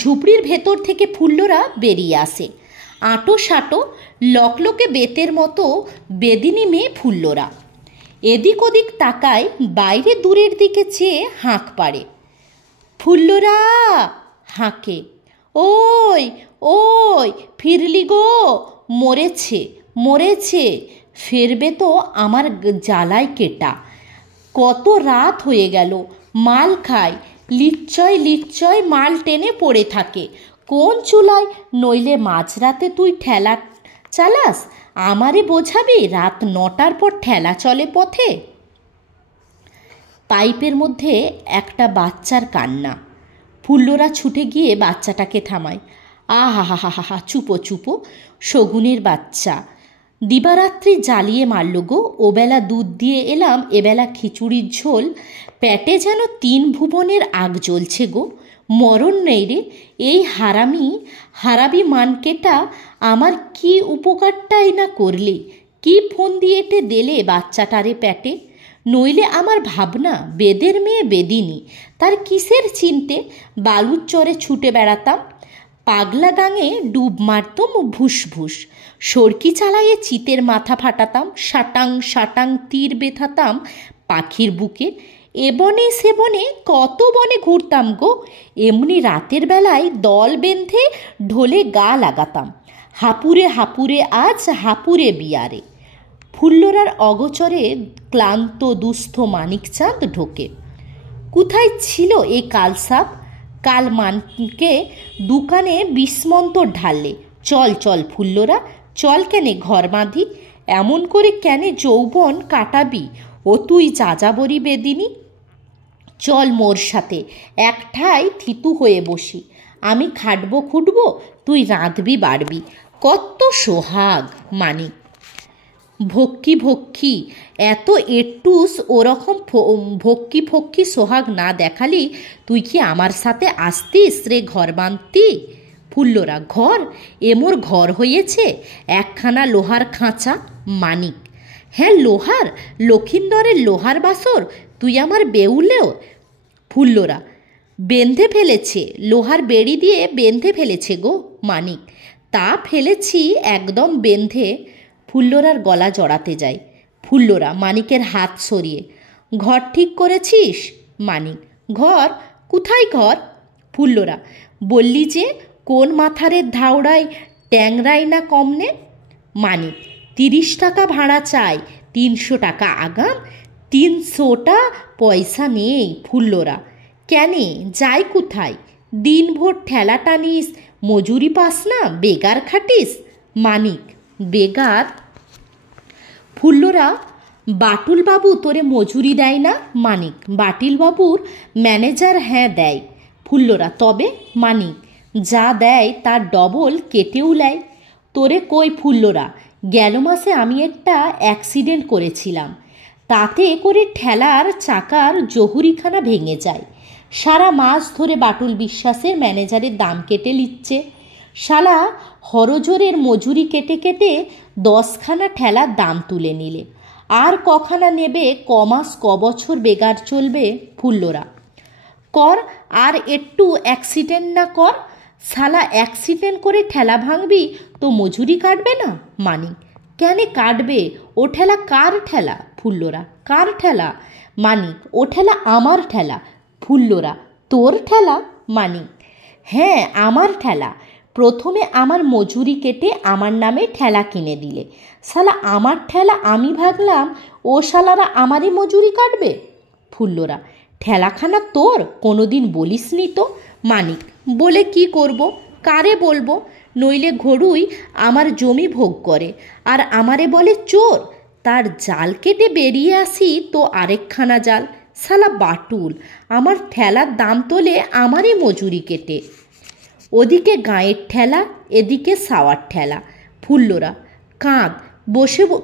ঝুপড়ির ভেতর থেকে ফুল্লরা বেরিয়ে আসে আঁটো সাঁটো লকলকে বেতের মতো বেদিনী মেয়ে ফুল্লরা। এদিক ওদিক তাকায়, বাইরে দূরের দিকে চেয়ে হাঁক পাড়ে। ফুল্লরা হাঁকে, ওই ওই ফিরলি গো, মরেছে মরেছে, ফেরবে তো আমার জ্বালায় কেটা। কত রাত হয়ে গেল, মাল খায়, লিচ্চয় লিচ্চয় মাল টেনে পড়ে থাকে। কোন চুলায়, নইলে মাঝরাতে তুই ঠেলা চালাস? আমারে বোঝাবি রাত 9টার পর ঠেলা চলে পথে? পাইপের মধ্যে একটা বাচ্চার কান্না। ফুল্লরা ছুটে গিয়ে বাচ্চাটাকে থামায়। আহা হা হা হা হা, চুপো চুপো, শগুনের বাচ্চা, দিবারাত্রি জ্বালিয়ে মারল গো। ওবেলা দুধ দিয়ে এলাম, এবেলা খিচুড়ির ঝোল, পেটে যেন 3 ভুবনের আগ জ্বলছে গো। মরণ নেই রে, এই হারাবি মানকেটা আমার কি উপকারটাই না করলে, কি ফোন দিয়েটে দেলে বাচ্চাটারে পেটে। নইলে আমার ভাবনা, বেদের মেয়ে বেদিনী, তার কিসের চিনতে বালুর চরে ছুটে বেড়াতাম, পাগলা গাঙে ডুব মারতাম ভুস ভুস, সরকি চালাইয়ে চিতের মাথা ফাটাতাম, সাটাং সাটাং তীর বেঁধাতাম পাখির বুকে। এ বনে সে বনে কত বনে ঘুরতাম গো। এমনি রাতের বেলায় দল বেঁধে ঢোলে গা লাগাতাম, হাপুরে হাপুরে আজ হাপুরে বিয়ারে। ফুল্লরার অগোচরে ক্লান্ত দুস্থ মানিকচাঁদ ঢোকে। কোথায় ছিল এই কালসাপ? কাল মানকে দোকানে বিস্মন্তর ঢাললে। চল চল ফুল্লরা, চল, কেনে ঘর বাঁধি, এমন করে কেনে যৌবন কাটাবি ও তুই যাযাবরী বেদিনী? চল মোর সাথে, একঠাই থিতু হয়ে বসি, আমি খাটবো খুটবো, তুই রাঁধবি বাড়বি, কত সোহাগ। মানিক, ভক্কি ভক্কি, এত একটুস ওরকম ভক্কি ফক্কি সোহাগ না দেখালি তুই কি আমার সাথে আসতিস রে ঘর বাঁধতি? ফুল্লরা, ঘর? এ মোর ঘর হয়েছে একখানা লোহার খাঁচা। মানিক, হ্যাঁ লোহার, লক্ষিন্দরের লোহার বাসর, তুই আমার বেউলেও? ফুল্লরা, বেঁধে ফেলেছে, লোহার বেড়ি দিয়ে বেঁধে ফেলেছে গো। মানিক, তা ফেলেছি একদম বেঁধে। ফুল্লরার গলা জড়াতে যায়। ফুল্লরা মানিকের হাত সরিয়ে, ঘর ঠিক করেছিস? মানিক, ঘর? কোথায় ঘর? ফুল্লরা, বললি যে কোন মাথারের ধাওড়ায় ট্যাংরাই না কমনে। মানিক, 30 টাকা ভাড়া চাই, 300 টাকা আগাম, 300টা পয়সা নেই। ফুল্লরা, কেনে, যাই কোথায়? দিনভর ঠেলা টানিস, মজুরি পাস না, বেগার খাটিস? মানিক, বেগার? ফুল্লরা, বাটুলবাবু তোরে মজুরি দেয় না? মানিক, বাটুলবাবুর ম্যানেজার হ্যাঁ দেয়। ফুল্লরা, তবে? মানিক, যা দেয় তার ডবল কেটেও নেয়। তোরে কই ফুল্লরা, গেল মাসে আমি একটা অ্যাক্সিডেন্ট করেছিলাম, তাতে করে ঠেলার চাকার জহুরিখানা ভেঙে যায়। সারা মাস ধরে বাটুল বিশ্বাসের ম্যানেজারের দাম কেটে নিচ্ছে। শালা হরজোরের মজুরি কেটে কেটে 10খানা ঠেলার দাম তুলে নিলে। আর কখানা নেবে, কমাস কবছর বেগার চলবে? ফুল্লরা, কর, আর একটু অ্যাক্সিডেন্ট না কর। শালা অ্যাক্সিডেন্ট করে ঠেলা ভাঙবি তো মজুরি কাটবে না? মানিক, কেন কাটবে? ও ঠেলা কার ঠেলা? ফুল্লরা, কার ঠেলা? মানিক, ও ঠেলা আমার ঠেলা। ফুল্লরা, তোর ঠেলা? মানিক, হ্যাঁ আমার ঠেলা। প্রথমে আমার মজুরি কেটে আমার নামে ঠেলা কিনে দিলে। শালা আমার ঠেলা, আমি ভাবলাম ও শালারা আমারই মজুরি কাটবে। ফুল্লরা, ঠেলাখানা তোর? কোনোদিন বলিসনি তো। মানিক, বলে কি করব, কারে বলবো? নইলে ঘড়ুই আমার জমি ভোগ করে আর আমারে বলে চোর। তার জাল কেটে বেরিয়ে আসি তো আরেকখানা জাল। শালা বাটুল আমার ঠেলার দাম তোলে আমারই মজুরি কেটে। ওদিকে গাঁয়ের ঠেলা, এদিকে সাওয়ার ঠেলা। ফুল্লরা,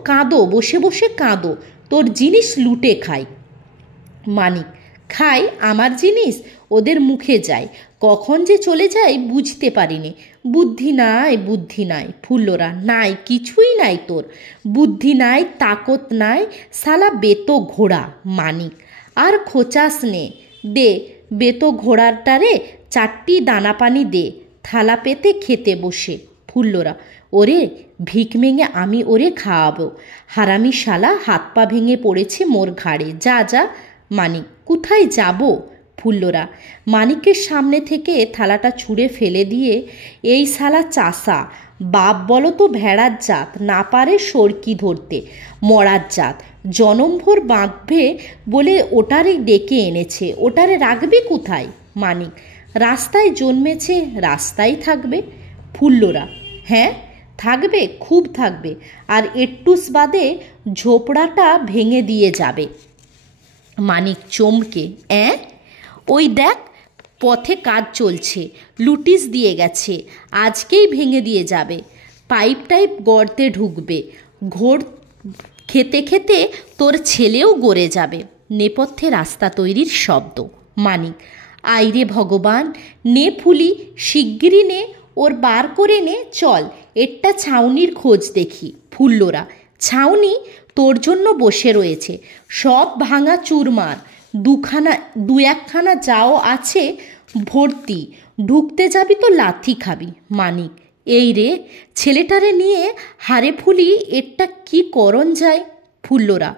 কাঁদো, বসে বসে কাঁদো, তোর জিনিস লুটে খাই। মানিক, খাই আমার জিনিস, ওদের মুখে যায়, কখন যে চলে যায় বুঝতে পারিনি। বুদ্ধি নাই, বুদ্ধি নাই। ফুল্লরা, নাই, কিছুই নাই তোর, বুদ্ধি নাই, তাকত নাই, শালা বেতো ঘোড়া। মানিক, আর খোঁচাস নে, দে বেতো ঘোড়াটারে 4টি দানা পানি দে, থালা পেতে খেতে বসে। ফুল্লরা, ওরে ভিক মেঙে আমি ওরে খাওয়াবো, হারামি শালা হাত পা ভেঙে পড়েছে মোর ঘাড়ে, যা যা। মানিক, কোথায় যাব? ফুল্লরা মানিকের সামনে থেকে থালাটা ছুঁড়ে ফেলে দিয়ে, এই শালা চাষা, বাপ বলো তো ভেড়ার জাত, না পারে সরকি ধরতে, মরার জাত, জনমভর বাঁধবে বলে ওটারে ডেকে এনেছে, ওটারে রাখবে কোথায়? মানিক, রাস্তায় জন্মেছে, রাস্তায় থাকবে। ফুল্লরা, হ্যাঁ থাকবে, খুব থাকবে, আর একটুস বাদে ঝোপড়াটা ভেঙে দিয়ে যাবে। মানিক চমকে, ওই দেখ পথে কাজ চলছে, লুটিস দিয়ে গেছে, আজকেই ভেঙে দিয়ে যাবে, পাইপ টাইপ গর্তে ঢুকবে, ঘোর খেতে খেতে তোর ছেলেও গড়ে যাবে। নেপথ্যে রাস্তা তৈরির শব্দ। মানিক, আইরে ভগবান, নে ফুলি, শিগগিরি নে, ওর বার করে নে, চল একটা ছাউনির খোঁজ দেখি। ফুল্লরা, ছাউনি তোর জন্য বসে রয়েছে, সব ভাঙা চুরমার, দু একখানা যাও আছে ভর্তি, ঢুকতে যাবি তো লাথি খাবি। মানিক, এই রে ছেলেটারে নিয়ে হারে ফুলি, এটা কি করণ যায়? ফুল্লরা,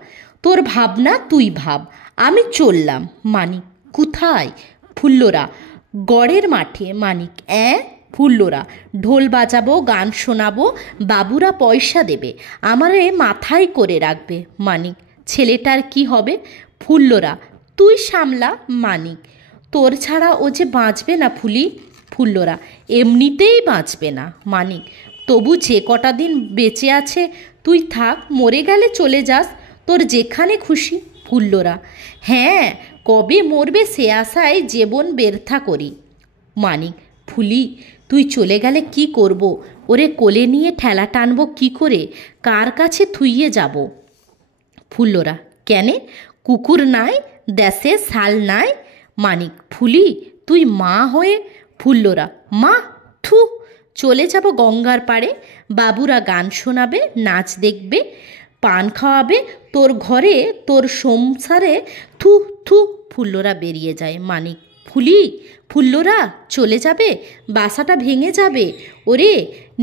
তোর ভাবনা তুই ভাব, আমি চললাম। মানিক, কোথায়? ফুল্লরা, গড়ের মাঠে। মানিক, ফুল্লরা, ঢোল বাজাবো, গান শোনাবো, বাবুরা পয়সা দেবে, আমারে মাথায় করে রাখবে। মানিক, ছেলেটার কি হবে? ফুল্লরা, তুই সামলা। মানিক, তোর ছাড়া ও যে বাঁচবে না ফুলি। ফুল্লরা, এমনিতেই বাঁচবে না। মানিক, তবু যে কটা দিন বেঁচে আছে তুই থাক, মরে গেলে চলে যাস, তোর যেখানে খুশি। ফুল্লরা, হ্যাঁ কবে মরবে সে আশায় জীবন ব্যর্থা করি। মানিক, ফুলি তুই চলে গেলে কি করব? ওরে কোলে নিয়ে ঠেলা টানবো কি করে? কার কাছে থুইয়ে যাব? ফুল্লরা, কেনে কুকুর নাই, দেশে শাল নাই? মানিক, ফুলি তুই মা হয়ে। ফুল্লরা, মা, থু, চলে যাব গঙ্গার পাড়ে, বাবুরা গান শোনাবে, নাচ দেখবে, পান খাওয়াবে, তোর ঘরে তোর সংসারে, থু থু। ফুল্লরা বেরিয়ে যায়। মানিক, ফুলি, ফুল্লরা চলে যাবে, বাসাটা ভেঙে যাবে, ওরে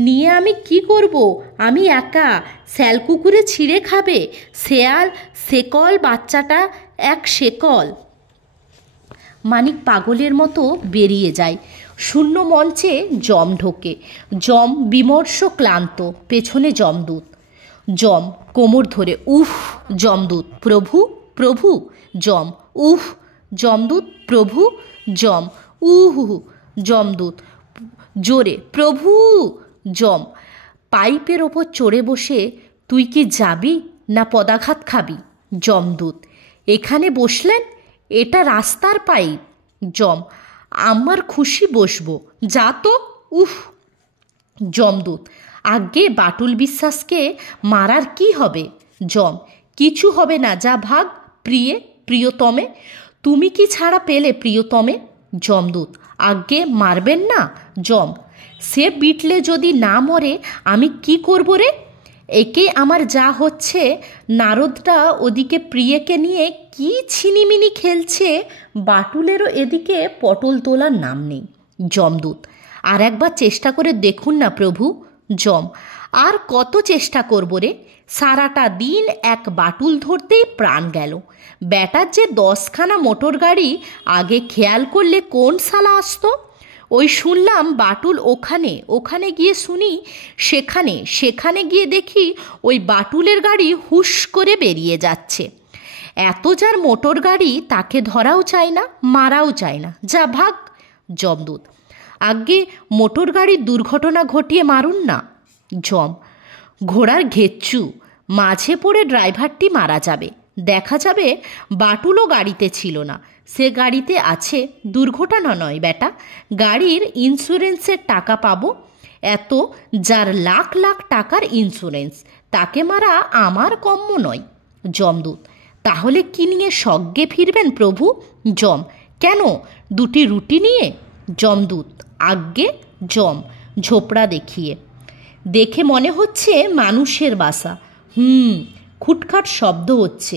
নিয়ে আমি কি করব? আমি একা, শ্যাল কুকুরে ছিঁড়ে খাবে, শেয়াল শেকল, বাচ্চাটা এক শেকল। মানিক পাগলের মতো বেরিয়ে যায়। শূন্য মঞ্চে যম ঢোকে। যম বিমর্ষ ক্লান্ত, পেছনে যমদূত। যম কোমর ধরে, উফ। যমদূত, প্রভু প্রভু। যম, উফ। যমদূত, প্রভু। যম, উহু। যমদূত জোরে, প্রভু। যম, পাইপের ওপর চড়ে বসে, তুই কি যাবি না পদাঘাত খাবি? যমদূত, এখানে বসলেন, এটা রাস্তার পাইপ। যম, আমার খুশি বসবো, যা তো, উফ। যমদূত, আজ্ঞে বাটুল বিশ্বাসকে মারার কি হবে? যম, কিছু হবে না, যা ভাগ। প্রিয়ে, প্রিয়তমে, তুমি কি ছাড়া পেলে প্রিয়তমে? যমদূত, আজ্ঞে মারবেন না। যম, সে বিটলে যদি না মরে আমি কি করব রে? একে আমার যা হচ্ছে, নারদটা ওদিকে প্রিয়েকে নিয়ে কি ছিনিমিনি খেলছে, বাটুলেরও এদিকে পটল তোলার নাম নেই। যমদূত, আর একবার চেষ্টা করে দেখুন না প্রভু। যম, আর কত চেষ্টা করব রে? সারাটা দিন এক বাটুল ধরতেই প্রাণ গেল। ব্যাটার যে 10খানা মোটর গাড়ি, আগে খেয়াল করলে কোন শালা আসতো? ওই শুনলাম বাটুল ওখানে, ওখানে গিয়ে শুনি সেখানে গিয়ে দেখি ওই বাটুলের গাড়ি হুশ করে বেরিয়ে যাচ্ছে। এত যার মোটর গাড়ি, তাকে ধরাও চায় না, মারাও চায় না, যা ভাগ। যমদূত, আজ্ঞে মোটর গাড়ির দুর্ঘটনা ঘটিয়ে মারুন না। যম, ঘোড়ার ঘেচ্ছু, মাঝে পড়ে ড্রাইভারটি মারা যাবে, দেখা যাবে বাটুলও গাড়িতে ছিল না, সে গাড়িতে আছে। দুর্ঘটনা নয় বেটা, গাড়ির ইন্স্যুরেন্সের টাকা পাবো। এত যার লাখ লাখ টাকার ইন্স্যুরেন্স, তাকে মারা আমার কম্য নয়। যমদূত: তাহলে কি নিয়ে স্বর্গে ফিরবেন প্রভু? যম: কেন, দুটি রুটি নিয়ে? যমদূত: আজ্ঞে। যম ঝোপড়া দেখিয়ে: দেখে মনে হচ্ছে মানুষের বাসা। খুটখাট শব্দ হচ্ছে,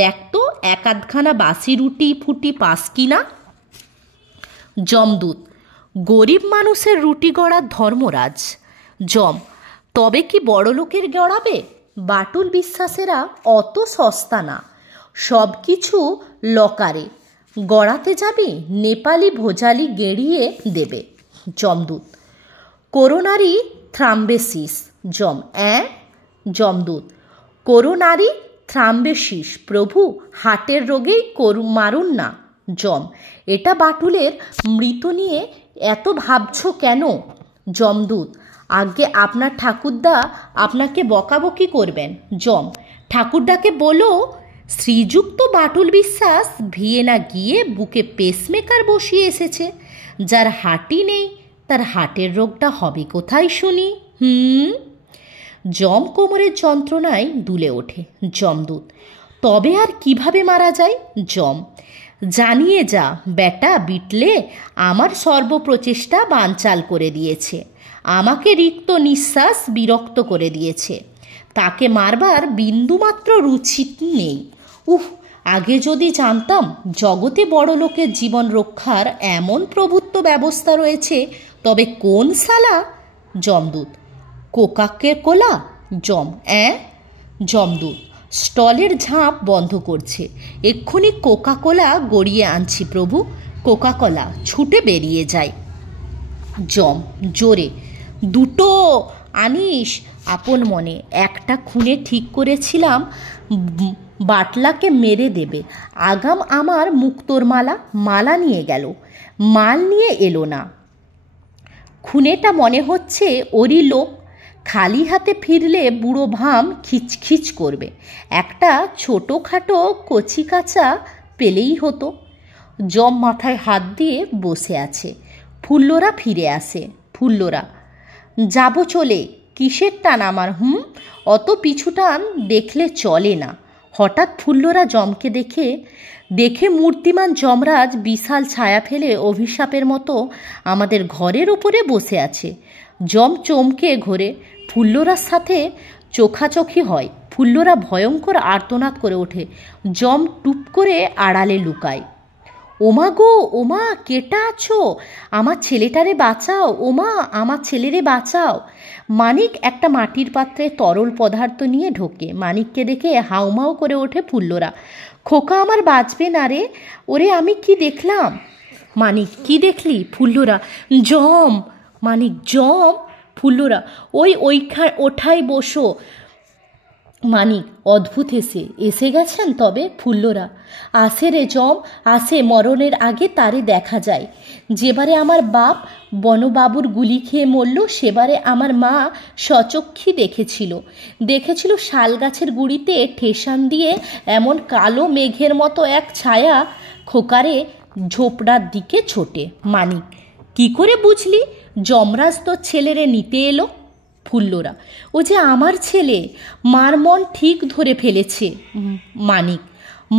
দেখ তো এক আধখানা বাসি রুটি ফুটি পাস কিনা। যমদূত: গরিব মানুষের রুটি গড়ার ধর্মরাজ। যম: তবে কি বড়লোকের গড়াবে? বাটুল বিশ্বাসেরা অত সস্তা না, সব কিছু লকারে। গড়াতে যাবি, নেপালি ভোজালি গেড়িয়ে দেবে। যমদূত: করোনারি থ্রাম্বেসিস। যম: যমদূত: করোনারি থ্রাম্বেসিস প্রভু, হার্টের রোগেই মারুন না। যম: এটা বাটুলের মৃত নিয়ে এত ভাবছ কেন? যমদূত: আজ্ঞে, আপনার ঠাকুরদা আপনাকে বকাবকি করবেন। যম: ঠাকুরদাকে বলো শ্রীযুক্ত বাটুল বিশ্বাস ভিয়েনা গিয়ে বুকে পেসমেকার বসিয়ে এসেছে। যার হার্টই নেই, তার হার্টের রোগটা হবে কোথায় শুনি? যম কোমরের যন্ত্রণায় দুলে ওঠে। যমদূত: তবে আর কিভাবে মারা যায়? যম: জানিয়ে যা বেটা বিটলে, আমার সর্বপ্রচেষ্টা বানচাল করে দিয়েছে, আমাকে রিক্ত নিঃশ্বাস বিরক্ত করে দিয়েছে। তাকে মারবার বিন্দুমাত্র রুচি নেই। আগে যদি জানতাম জগতে বড় লোকের জীবন রক্ষার এমন প্রভুত্ব ব্যবস্থা রয়েছে, তবে কোন সালা? যমদূত: কোকাকে কোলা। যম: যমদূত: স্টলের ঝাঁপ বন্ধ করছে, এক্ষুনি কোকা কোলা গড়িয়ে আনছি প্রভু। কোকা কোলা ছুটে বেরিয়ে যায়। যম জোরে: দুটো আনিস। আপন মনে: একটা খুনে ঠিক করেছিলাম, বাটলাকে মেরে দেবে। আগাম আমার মুক্তোর মালা নিয়ে গেল, মাল নিয়ে এলো না। খুনেটা মনে হচ্ছে ওরই লোক। খালি হাতে ফিরলে বুড়ো ভাম খিচখিচ করবে। একটা ছোটোখাটো কচিকাঁচা পেলেই হতো। যম মাথায় হাত দিয়ে বসে আছে। ফুল্লরা ফিরে আসে। ফুল্লরা: যাবো চলে। কিসের টান আমার? অত পিছু টান দেখলে চলে না। হঠাৎ ফুল্লরা যমকে দেখে মূর্তিমান যমরাজ বিশাল ছায়া ফেলে অভিশাপের মতো আমাদের ঘরের উপরে বসে আছে। যম চমকে ঘোরে, ফুল্লরার সাথে চোখাচোখি হয়। ফুল্লরা ভয়ঙ্কর আর্তনাদ করে ওঠে। যম টুপ করে আড়ালে লুকায়। ওমা গো, ওমা, কেটা আছো? আমার ছেলেটারে বাঁচাও, ওমা, আমার ছেলেরে বাঁচাও। মানিক একটা মাটির পাত্রে তরল পদার্থ নিয়ে ঢোকে। মানিককে দেখে হাউমাউ করে ওঠে ফুল্লরা। খোকা আমার বাঁচবে না রে। ওরে আমি কি দেখলাম? মানিক: কি দেখলি? ফুল্লরা: যম। মানিক: যম? ফুল্লরা: ওঠায় বসো। মানিক অদ্ভুত এসে গেছেন তবে? ফুল্লরা: আসে রে যম, আসে। মরণের আগে তারে দেখা যায়। যেবারে আমার বাপ বনবাবুর গুলি খেয়ে মরল, সেবারে আমার মা স্বচক্ষে দেখেছিল শাল গাছের গুড়িতে ঠেসান দিয়ে এমন কালো মেঘের মতো এক ছায়া খোকারে ঝোপড়ার দিকে ছোটে। মানিক: কি করে বুঝলি? যমরাজ তোর ছেলেরে নিতে এলো। ফুল্লরা: ও যে আমার ছেলে, মার মন ঠিক ধরে ফেলেছে। মানিক: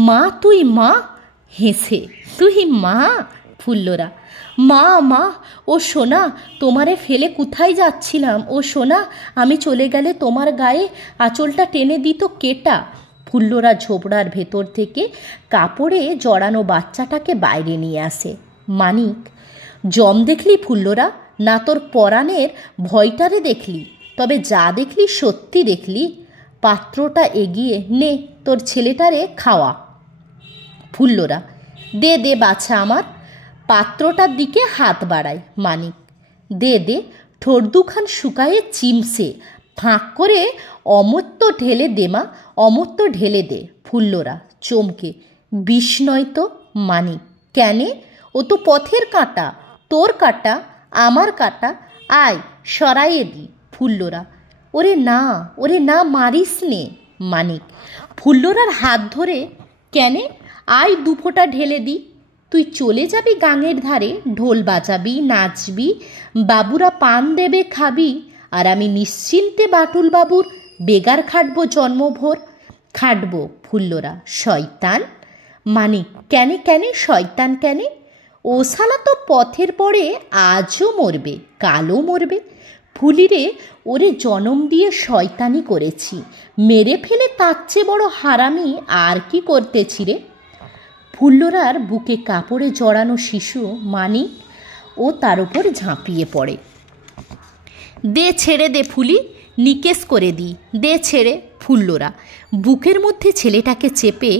মা? তুই মা? হেসে: তুই মা? ফুল্লরা: মা, ও সোনা, তোমারে ফেলে কোথায় যাচ্ছিলাম? ও সোনা, আমি চলে গেলে তোমার গায়ে আঁচলটা টেনে দিত কেটা? ফুল্লরা ঝোপড়ার ভেতর থেকে কাপড়ে জড়ানো বাচ্চাটাকে বাইরে নিয়ে আসে। মানিক: যম দেখলি ফুল্লরা? না তোর পরাণের ভয়টারে দেখলি? তবে যা দেখলি সত্যি দেখলি? পাত্রটা এগিয়ে নে, তোর ছেলেটারে খাওয়া। ফুল্লরা: দে বাছা আমার। পাত্রটার দিকে হাত বাড়ায়। মানিক: দে। ঠোঁট দুখান শুকায়ে চিমসে ফাঁক করে অমর্ত্য ঢেলে দে মা, অমর্ত্য ঢেলে দে। ফুল্লরা চমকে: বিষ নয় তো? মানিক: কেনে? ও তো পথের কাঁটা। তোর কাঁটা, আমার কাঁটা। আয় সরাইয়ে দি। ফুল্লরা: ওরে না, মারিস নে। মানিক ফুল্লরার হাত ধরে, কেনে আয় দুফোঁটা ঢেলে দি। তুই চলে যাবি গাঙের ধারে, ঢোল বাজাবি, নাচবি, বাবুরা পান দেবে খাবি, আর আমি নিশ্চিন্তে বাটুল বাবুর বেগার খাটবো জন্মভোর। খাটবো। ফুল্লরা, শয়তান। মানিক, কেনে কেনে শয়তান কেনে? ও শালা তো পথের পরে আজও মরবে, কালও মরবে। ফুলিরে, ওরে জনম দিয়ে শয়তানি করেছি, মেরে ফেলে তার চেয়ে বড় হারামি আর কি করতেছি রে? ফুল্লরার বুকে কাপড়ে জড়ানো শিশু মানিক ও তার উপর ঝাঁপিয়ে পড়ে। দে ছেড়ে দে ফুলি, নিকেশ করে দিই, দে ছেড়ে। ফুল্লরা বুকের মধ্যে ছেলেটাকে চেপে,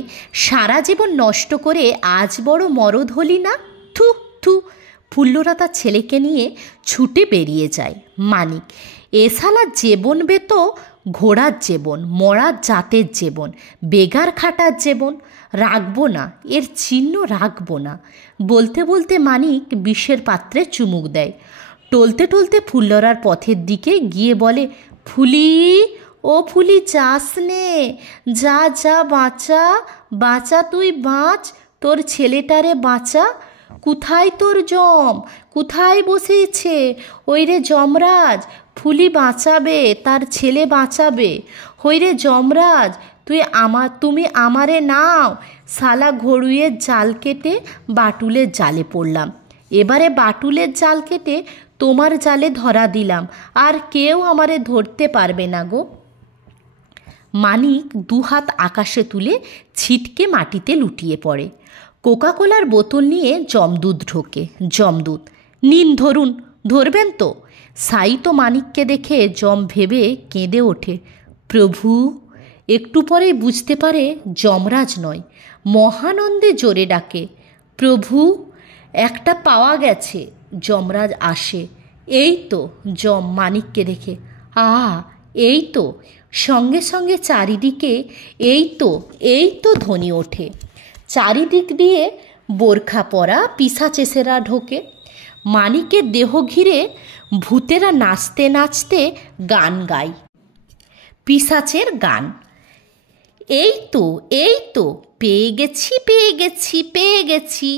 সারা জীবন নষ্ট করে আজ বড় মরদ হলি না? থু থু। ফুল্লরা তার ছেলেকে নিয়ে ছুটে বেরিয়ে যায়। মানিক, এ শালা জীবন বে তো ঘোড়ার জীবন, মরার জাতের জীবন, বেগার খাটার জীবন, রাখবো না, এর চিহ্ন রাখবো না। বলতে বলতে মানিক বিষের পাত্রে চুমুক দেয়। টলতে টলতে ফুল্লরার পথের দিকে গিয়ে বলে, ফুলি, ও ফুলি, যাস নে, যা যা, বাঁচা বাঁচা, তুই বাঁচ, তোর ছেলেটারে বাঁচা। কোথায় তোর জম, কোথায় বসেছে? ওই রে যমরাজ, ফুলি বাঁচাবে, তার ছেলে বাঁচাবে। হই রে যমরাজ, তুমি আমারে নাও। শালা ঘড়ুইয়ের জাল কেটে বাটুলের জালে পড়লাম, এবারে বাটুলের জাল কেটে তোমার জালে ধরা দিলাম, আর কেউ আমারে ধরতে পারবে না গো। মানিক দুহাত আকাশে তুলে ছিটকে মাটিতে লুটিয়ে পড়ে। কোকাকোলার বোতল নিয়ে জমদূত ঢোকে। জমদূত, নিন ধরুন। ধরবেন তো? সাই তো মানিককে দেখে জম ভেবে কেঁদে ওঠে। প্রভু। একটু পরেই বুঝতে পারে যমরাজ নয়, মহানন্দে জোরে ডাকে, প্রভু, একটা পাওয়া গেছে। যমরাজ আসে। এই তো। যম মানিককে দেখে, এই তো। সঙ্গে সঙ্গে চারিদিকে এই তো, এই তো ধ্বনি ওঠে। চারিদিক দিয়ে বোরখা পরা পিশাচেরা ঢোকে। মানিকের দেহ ঘিরে ভূতেরা নাচতে নাচতে গান গায়, পিশাচের গান। এই তো, এই তো, পেয়ে গেছি, পেয়ে গেছি, পেয়ে গেছি,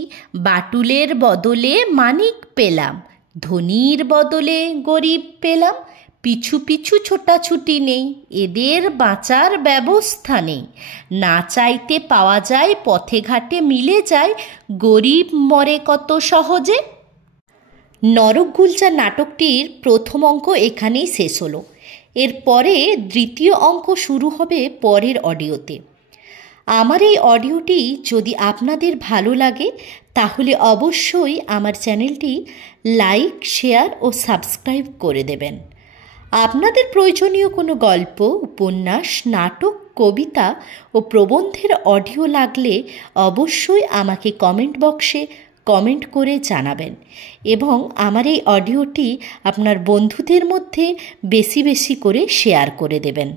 বাটুলের বদলে মানিক পেলাম, ধনীর বদলে গরিব পেলাম, পিছু পিছু ছোটাছুটি নেই, এদের বাঁচার ব্যবস্থা নেই, না চাইতে পাওয়া যায়, পথে ঘাটে মিলে যায়, গরিব মরে কত সহজে। নরকগুলজার নাটকটির প্রথম অঙ্ক এখানেই শেষ হলো। এরপরে দ্বিতীয় অঙ্ক শুরু হবে পরের অডিওতে। আমার এই অডিওটি যদি আপনাদের ভালো লাগে তাহলে অবশ্যই আমার চ্যানেলটি লাইক, শেয়ার ও সাবস্ক্রাইব করে দেবেন। আপনাদের প্রয়োজনীয় কোনো গল্প, উপন্যাস, নাটক, কবিতা ও প্রবন্ধের অডিও লাগলে অবশ্যই আমাকে কমেন্ট বক্সে কমেন্ট করে জানাবেন এবং আমার এই অডিওটি আপনার বন্ধুদের মধ্যে বেশি বেশি করে শেয়ার করে দেবেন।